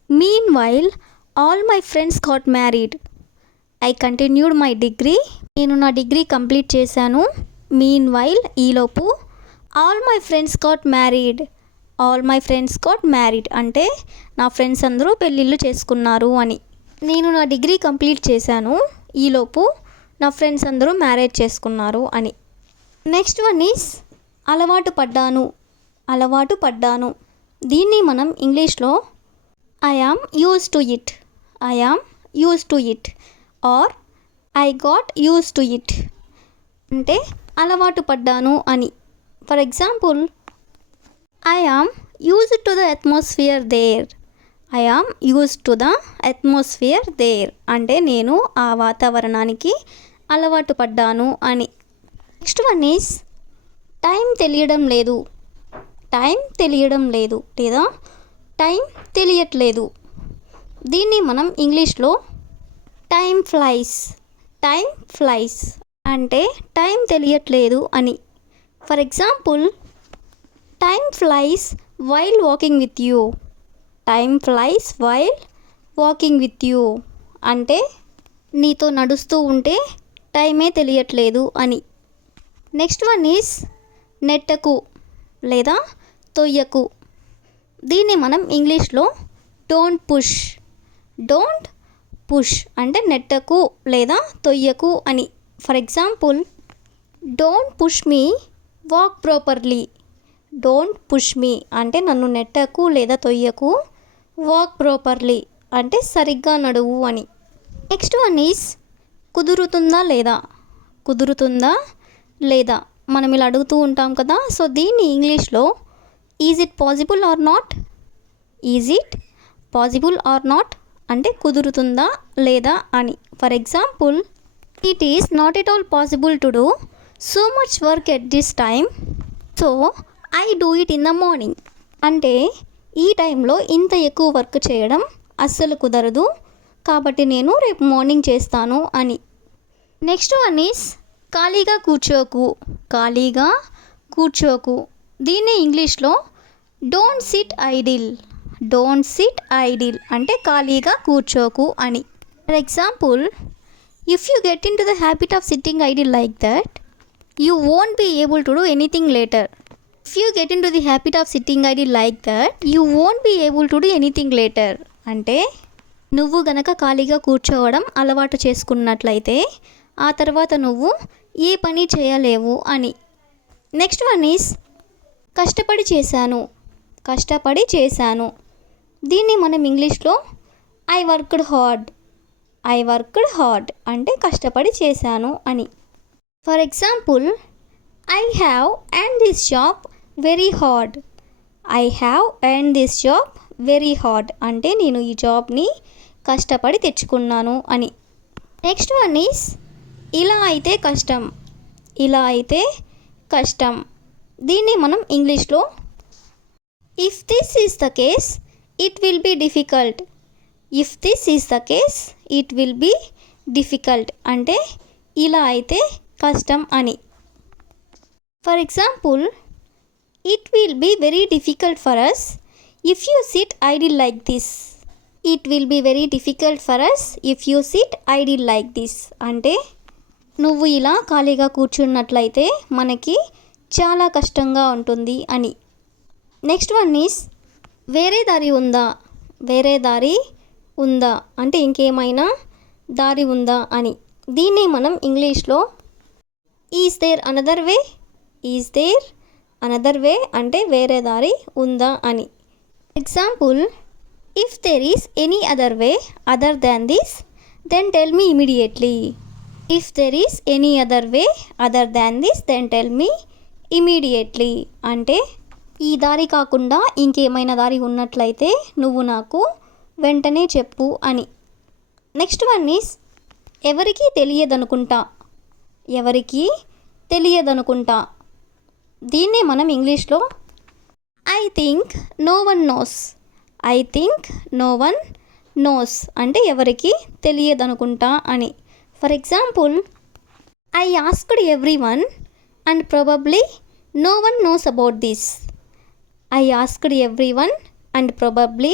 mean while all my friends got married. I continued my degree నేను నా డిగ్రీ కంప్లీట్ చేశాను. మీన్ వైల్ ఈలోపు. All my friends got married. All my friends got married అంటే నా friends అందరూ పెళ్ళిళ్ళు చేసుకున్నారు అని. నేను నా డిగ్రీ కంప్లీట్ చేశాను. ఈలోపు నా ఫ్రెండ్స్ అందరూ మ్యారేజ్ చేసుకున్నారు అని. నెక్స్ట్ వన్ ఈస్ అలవాటు పడ్డాను. అలవాటు పడ్డాను. దీన్ని మనం ఇంగ్లీష్లో I am use to it. I am use to it or I got use to it అంటే అలవాటు పడ్డాను అని. For example, I am used to the atmosphere there. I am used to the atmosphere there అంటే నేను ఆ వాతావరణానికి అలవాటు పడ్డాను అని. నెక్స్ట్ వన్ ఈస్ టైం తెలియడం లేదు. టైం తెలియడం లేదు లేదా టైం తెలియట్లేదు. దీన్ని మనం ఇంగ్లీష్లో టైం ఫ్లైస్. టైం ఫ్లైస్ అంటే టైం తెలియట్లేదు అని. For example, time flies while walking with you. Time flies while walking with you అంటే నీతో నడుస్తూ ఉంటే టైమే తెలియట్లేదు అని. నెక్స్ట్ వన్ ఈస్ నెట్టకు లేదా తొయ్యకు. దీన్ని మనం ఇంగ్లీష్లో డోంట్ పుష్. డోంట్ పుష్ అంటే నెట్టకు లేదా తొయ్యకు అని. For example, don't push me walk properly. Don't push me అంటే నన్ను నెట్టకు లేదా తొయ్యకు. వాక్ ప్రాపర్లీ అంటే సరిగ్గా నడువు అని. నెక్స్ట్ వన్ ఈస్ కుదురుతుందా లేదా. కుదురుతుందా లేదా మనం ఇలా అడుగుతూ ఉంటాం కదా. సో దీన్ని ఇంగ్లీష్లో is it possible are not. Is it possible are not అంటే కుదురుతుందా లేదా అని. For example, it is not at all possible to do so much work at this time so I do it in the morning అంటే ఈ టైంలో ఇంత ఎక్కువ work చేయడం అస్సలు కుదరదు కాబట్టి నేను రేపు మార్నింగ్ చేస్తాను అని. నెక్స్ట్ వన్ ఈస్ ఖాళీగా కూర్చోకు. ఖాళీగా కూర్చోకు. దీన్ని ఇంగ్లీష్లో don't sit idle. Don't sit idle అంటే ఖాళీగా కూర్చోకు అని. For example, if you get into the habit of sitting idle like that you won't be able to do anything later. If you get into the habit of sitting idle like that you won't be able to do anything later అంటే నువ్వు గనక ఖాళీగా కూర్చోవడం అలవాటు చేసుకున్నట్లయితే ఆ తర్వాత నువ్వు ఏ పని చేయలేవు అని. నెక్స్ట్ వన్ ఈస్ కష్టపడి చేశాను. కష్టపడి చేశాను. దీన్ని మనం ఇంగ్లీష్లో I worked hard. I worked hard అంటే కష్టపడి చేశాను అని. For example, I have earned this job very hard. I have earned this job very hard అంటే నేను ఈ జాబ్ని కష్టపడి తెచ్చుకున్నాను అని. నెక్స్ట్ వన్ ఈస్ ఇలా అయితే కష్టం. ఇలా అయితే కష్టం. దీన్ని మనం ఇంగ్లీష్లో if this is the case it will be difficult. If this is the case it will be difficult అంటే ఇలా అయితే కష్టం అని. For example, it will be very difficult for us if you sit idle like this. It will be very difficult for us if you sit idle like this అంటే నువ్వు ఇలా ఖాళీగా కూర్చున్నట్లయితే మనకి చాలా కష్టంగా ఉంటుంది అని. నెక్స్ట్ వన్ ఈస్ వేరే దారి ఉందా. వేరే దారి ఉందా అంటే ఇంకేమైనా దారి ఉందా అని. దీన్ని మనం ఇంగ్లీష్లో is there another way. Is there another way అంటే వేరే దారి ఉందా అని. Example, if there is any other way other than this then tell me immediately. If there is any other way other than this then tell me immediately అంటే ఈ దారి కాకుండా ఇంకేమైనా దారి ఉన్నట్లయితే నువ్వు నాకు వెంటనే చెప్పు అని. నెక్స్ట్ వన్ ఈస్ ఎవరికీ తెలియదనుకుంటా. ఎవరికీ తెలియదనుకుంటా. దీన్నే మనం ఇంగ్లీష్లో I think no one knows. I think no one knows అంటే ఎవరికీ తెలియదనుకుంటా అని. For example, I asked everyone and probably no one knows about this. I asked everyone and probably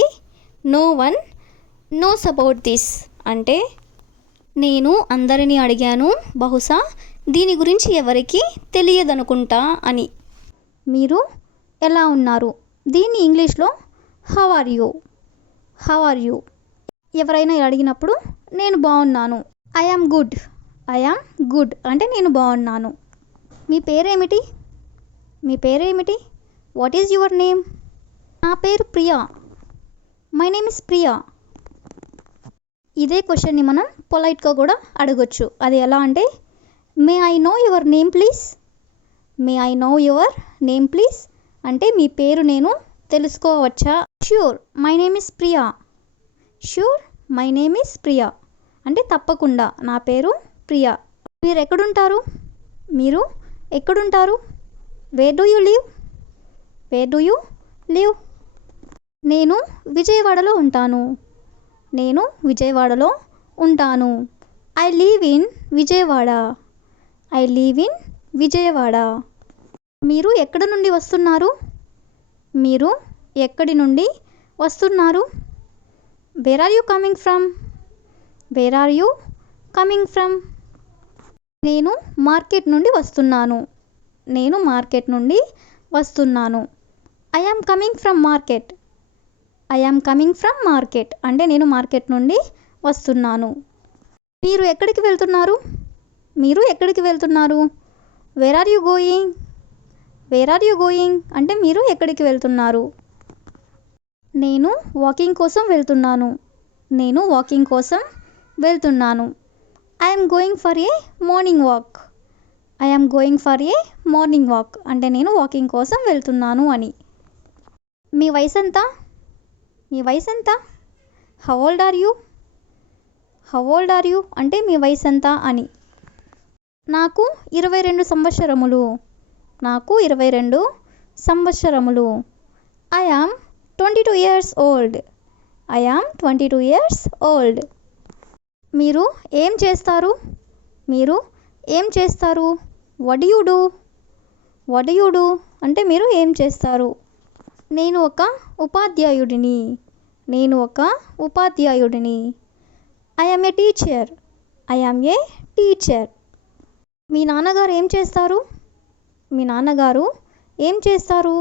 no one knows about this అంటే నేను అందరినీ అడిగాను, బహుశా దీని గురించి ఎవరికి తెలియదనుకుంటా అని. మీరు ఎలా ఉన్నారు. దీన్ని ఇంగ్లీష్లో how are you. How are you. ఎవరైనా అడిగినప్పుడు నేను బాగున్నాను. I am good. I am good అంటే నేను బాగున్నాను. మీ పేరేమిటి. మీ పేరేమిటి. What is your name. నా పేరు ప్రియా. My name is Priya. ఇదే క్వశ్చన్ని మనం పొలైట్గా కూడా అడగొచ్చు. అది ఎలా అంటే may I know your name please. May I know your name please అంటే మీ పేరు నేను తెలుసుకోవచ్చా. Sure my name is Priya. Sure my name is Priya అంటే తప్పకుండా నా పేరు ప్రియా. మీరు ఎక్కడుంటారు. మీరు ఎక్కడుంటారు. Where do you live. Where do you live. నేను విజయవాడలో ఉంటాను. నేను విజయవాడలో ఉంటాను. I live in Vijayawada. I live in Vijayawada. మీరు ఎక్కడి నుండి వస్తున్నారు. మీరు ఎక్కడి నుండి వస్తున్నారు. Where are you coming from. Where are you coming from. నేను మార్కెట్ నుండి వస్తున్నాను. నేను మార్కెట్ నుండి వస్తున్నాను. I am coming from market. I am coming from market అంటే నేను మార్కెట్ నుండి వస్తున్నాను. మీరు ఎక్కడికి వెళ్తున్నారు. మీరు ఎక్కడికి వెళ్తున్నారు. Where are you going. Where are you going అంటే మీరు ఎక్కడికి వెళ్తున్నారు. నేను వాకింగ్ కోసం వెళ్తున్నాను. నేను వాకింగ్ కోసం వెళ్తున్నాను. I am going for a morning walk. I am going for a morning walk అంటే నేను వాకింగ్ కోసం వెళ్తున్నాను అని. మీ వయసు ఎంత. మీ వయసు ఎంత. How old are you. How old are you అంటే మీ వయసు ఎంత అని. నాకు 22 సంవత్సరములు. నాకు 22 సంవత్సరములు. I am 22 years old. I am 22 years old. మీరు ఏం చేస్తారు. మీరు ఏం చేస్తారు. What do you do. What do you do అంటే మీరు ఏం చేస్తారు. నేను ఒక ఉపాధ్యాయుడిని. నేను ఒక ఉపాధ్యాయుడిని. I am a teacher. I am a teacher. మీ నాన్నగారు ఏం చేస్తారు. మీ నాన్నగారు ఏం చేస్తారు.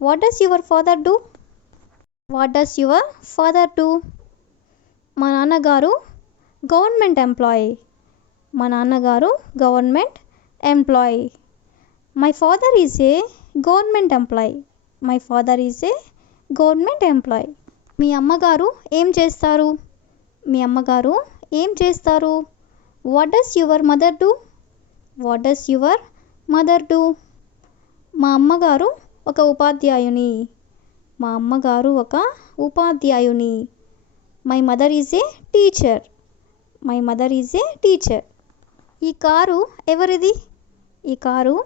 What does your father do. What does your father do. మా నాన్నగారు గవర్నమెంట్ ఎంప్లాయీ. మా నాన్నగారు government employee. My father is a government employee. My father is a government employee. మీ అమ్మగారు ఏం చేస్తారు? మీ అమ్మగారు ఏం చేస్తారు? What does your mother do? What does your mother do? మా అమ్మగారు ఒక ఉపాధ్యాయుని. మా అమ్మగారు ఒక ఉపాధ్యాయుని. My mother is a teacher. My mother is a teacher. ఈ కారు ఎవరిది? ఈ కారు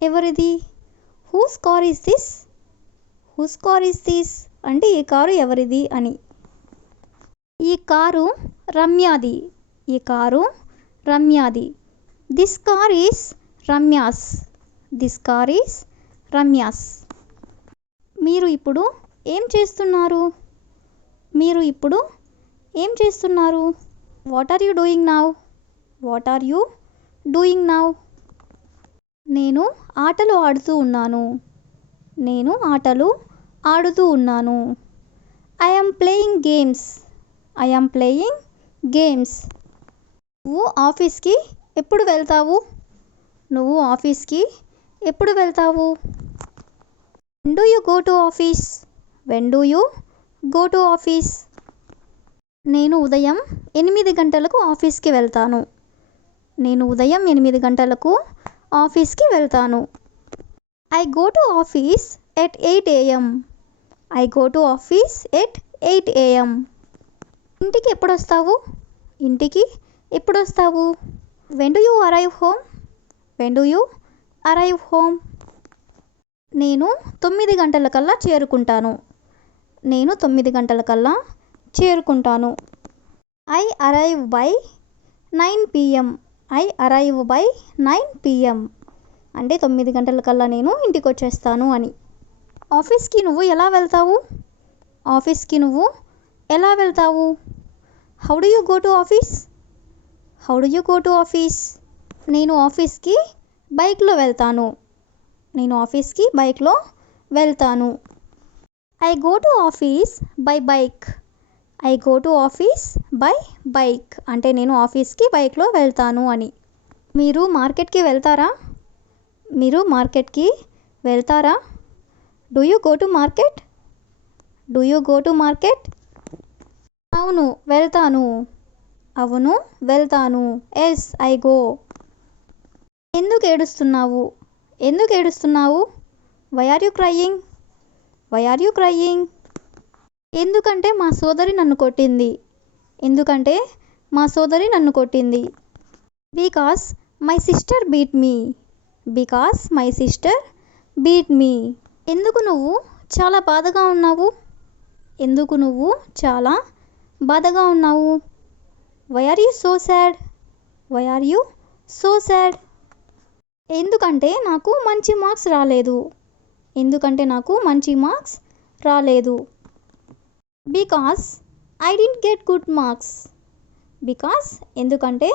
ఎవరిది? Whose car is this? Whose car is this అంటే ఈ కారు ఎవరిది అని. ఈ కారు రమ్యాది. ఈ కారు రమ్యాది. This car is Ramya's. This car is Ramya's. మీరు ఇప్పుడు ఏం చేస్తున్నారు? మీరు ఇప్పుడు ఏం చేస్తున్నారు? What are you doing now? What are you doing now? నేను ఆటలు ఆడుతూ ఉన్నాను. నేను ఆటలు ఆడుతూ ఉన్నాను. I am playing games. I am playing games. నువ్వు ఆఫీస్కి ఎప్పుడు వెళ్తావు? నువ్వు ఆఫీస్కి ఎప్పుడు వెళ్తావు? When do you go to office? When do you go to office? నేను ఉదయం 8 గంటలకు ఆఫీస్కి వెళ్తాను. నేను ఉదయం 8 గంటలకు ఆఫీస్కి వెళ్తాను. I go to office at 8 AM. I go to office at 8 AM. ఇంటికి ఎప్పుడు వస్తావు? ఇంటికి ఎప్పుడు వస్తావు? When do you arrive home? When do you arrive home? నేను 9 గంటలకల్లా చేరుకుంటాను. నేను 9 గంటలకల్లా చేరుకుంటాను. I arrive by 9 PM. I arrive by 9 PM అంటే 9 గంటలకల్లా నేను ఇంటికి వచ్చేస్తాను అని. ఆఫీస్కి నువ్వు ఎలా వెళ్తావు? ఆఫీస్కి నువ్వు ఎలా వెళ్తావు? How do you go to office? How do you go to office? నేను ఆఫీస్కి బైక్లో వెళ్తాను. నేను ఆఫీస్కి బైక్లో వెళ్తాను. I go to office by bike. I go to office by bike అంటే నేను ఆఫీస్కి బైక్లో వెళ్తాను అని. మీరు మార్కెట్కి వెళ్తారా? మీరు మార్కెట్కి వెళ్తారా? Do you go to market? Do you go to market? అవును వెళ్తాను. అవును వెళ్తాను. Yes I go. ఎందుకు ఏడుస్తున్నావు? ఎందుకు ఏడుస్తున్నావు? Why are you crying? Why are you crying? ఎందుకంటే మా సోదరి నన్ను కొట్టింది. ఎందుకంటే మా సోదరి నన్ను కొట్టింది. Because my sister beat me. Because my sister beat me. ఎందుకు నువ్వు చాలా బాధగా ఉన్నావు? ఎందుకు నువ్వు చాలా బాధగా ఉన్నావు? Why are you so sad? Why are you so sad? ఎందుకంటే నాకు మంచి మార్క్స్ రాలేదు. ఎందుకంటే నాకు మంచి మార్క్స్ రాలేదు. Because I didn't get good marks. Because ఎందుకంటే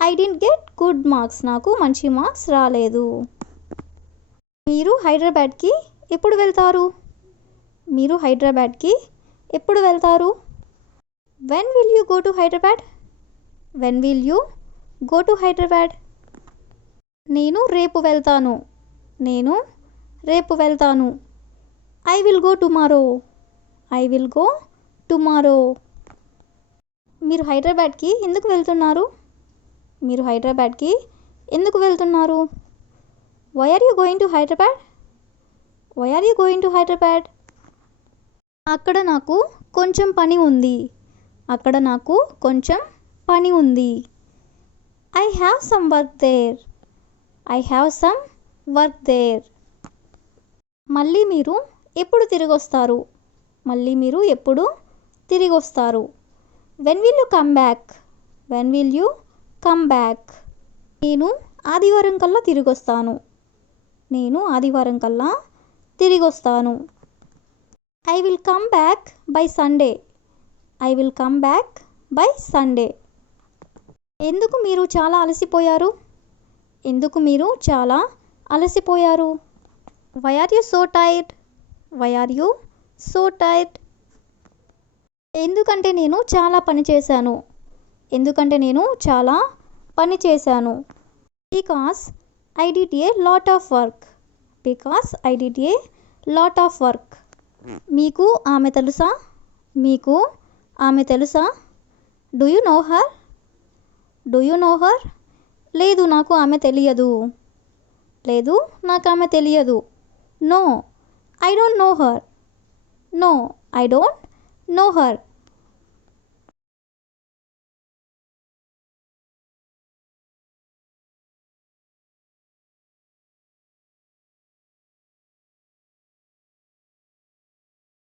I didn't get good marks నాకు మంచి మార్క్స్ రాలేదు. మీరు హైదరాబాద్కి ఎప్పుడు వెళ్తారు? మీరు హైదరాబాద్కి ఎప్పుడు వెళ్తారు? When will you go to Hyderabad? When will you go to Hyderabad? నేను రేపు వెళ్తాను. నేను రేపు వెళ్తాను. I will go tomorrow. I will go tomorrow. మీరు హైదరాబాద్కి ఎందుకు వెళ్తున్నారు? మీరు హైదరాబాద్కి ఎందుకు వెళ్తున్నారు? Why are you going to Hyderabad? Why are you going to Hyderabad? అక్కడ నాకు కొంచెం పని ఉంది. అక్కడ నాకు కొంచెం పని ఉంది. I have some work there. I have some work there. మళ్ళీ మీరు ఎప్పుడు తిరిగి వస్తారు? మళ్ళీ మీరు ఎప్పుడు తిరిగి వస్తారు? When will you come back? When will you come back? నేను ఆదివారం కల్లా తిరిగి వస్తాను. నేను ఆదివారం కల్లా తిరిగి వస్తాను. I will come back by Sunday. I will come back by Sunday. ఎందుకు మీరు చాలా అలసిపోయారు? ఎందుకు మీరు చాలా అలసిపోయారు? Why are you so tired? Why are you so tired? ఎందుకంటే నేను చాలా పని చేశాను. ఎందుకంటే నేను చాలా పని చేశాను. Because I did a lot of work. Because I did a lot of work. మీకు ఆమె తెలుసా? మీకు ఆమె తెలుసా? Do you know her? Do you know her? లేదు, నాకు ఆమె తెలియదు. లేదు, నాకు ఆమె తెలియదు. No, I don't know her. No, I don't know her.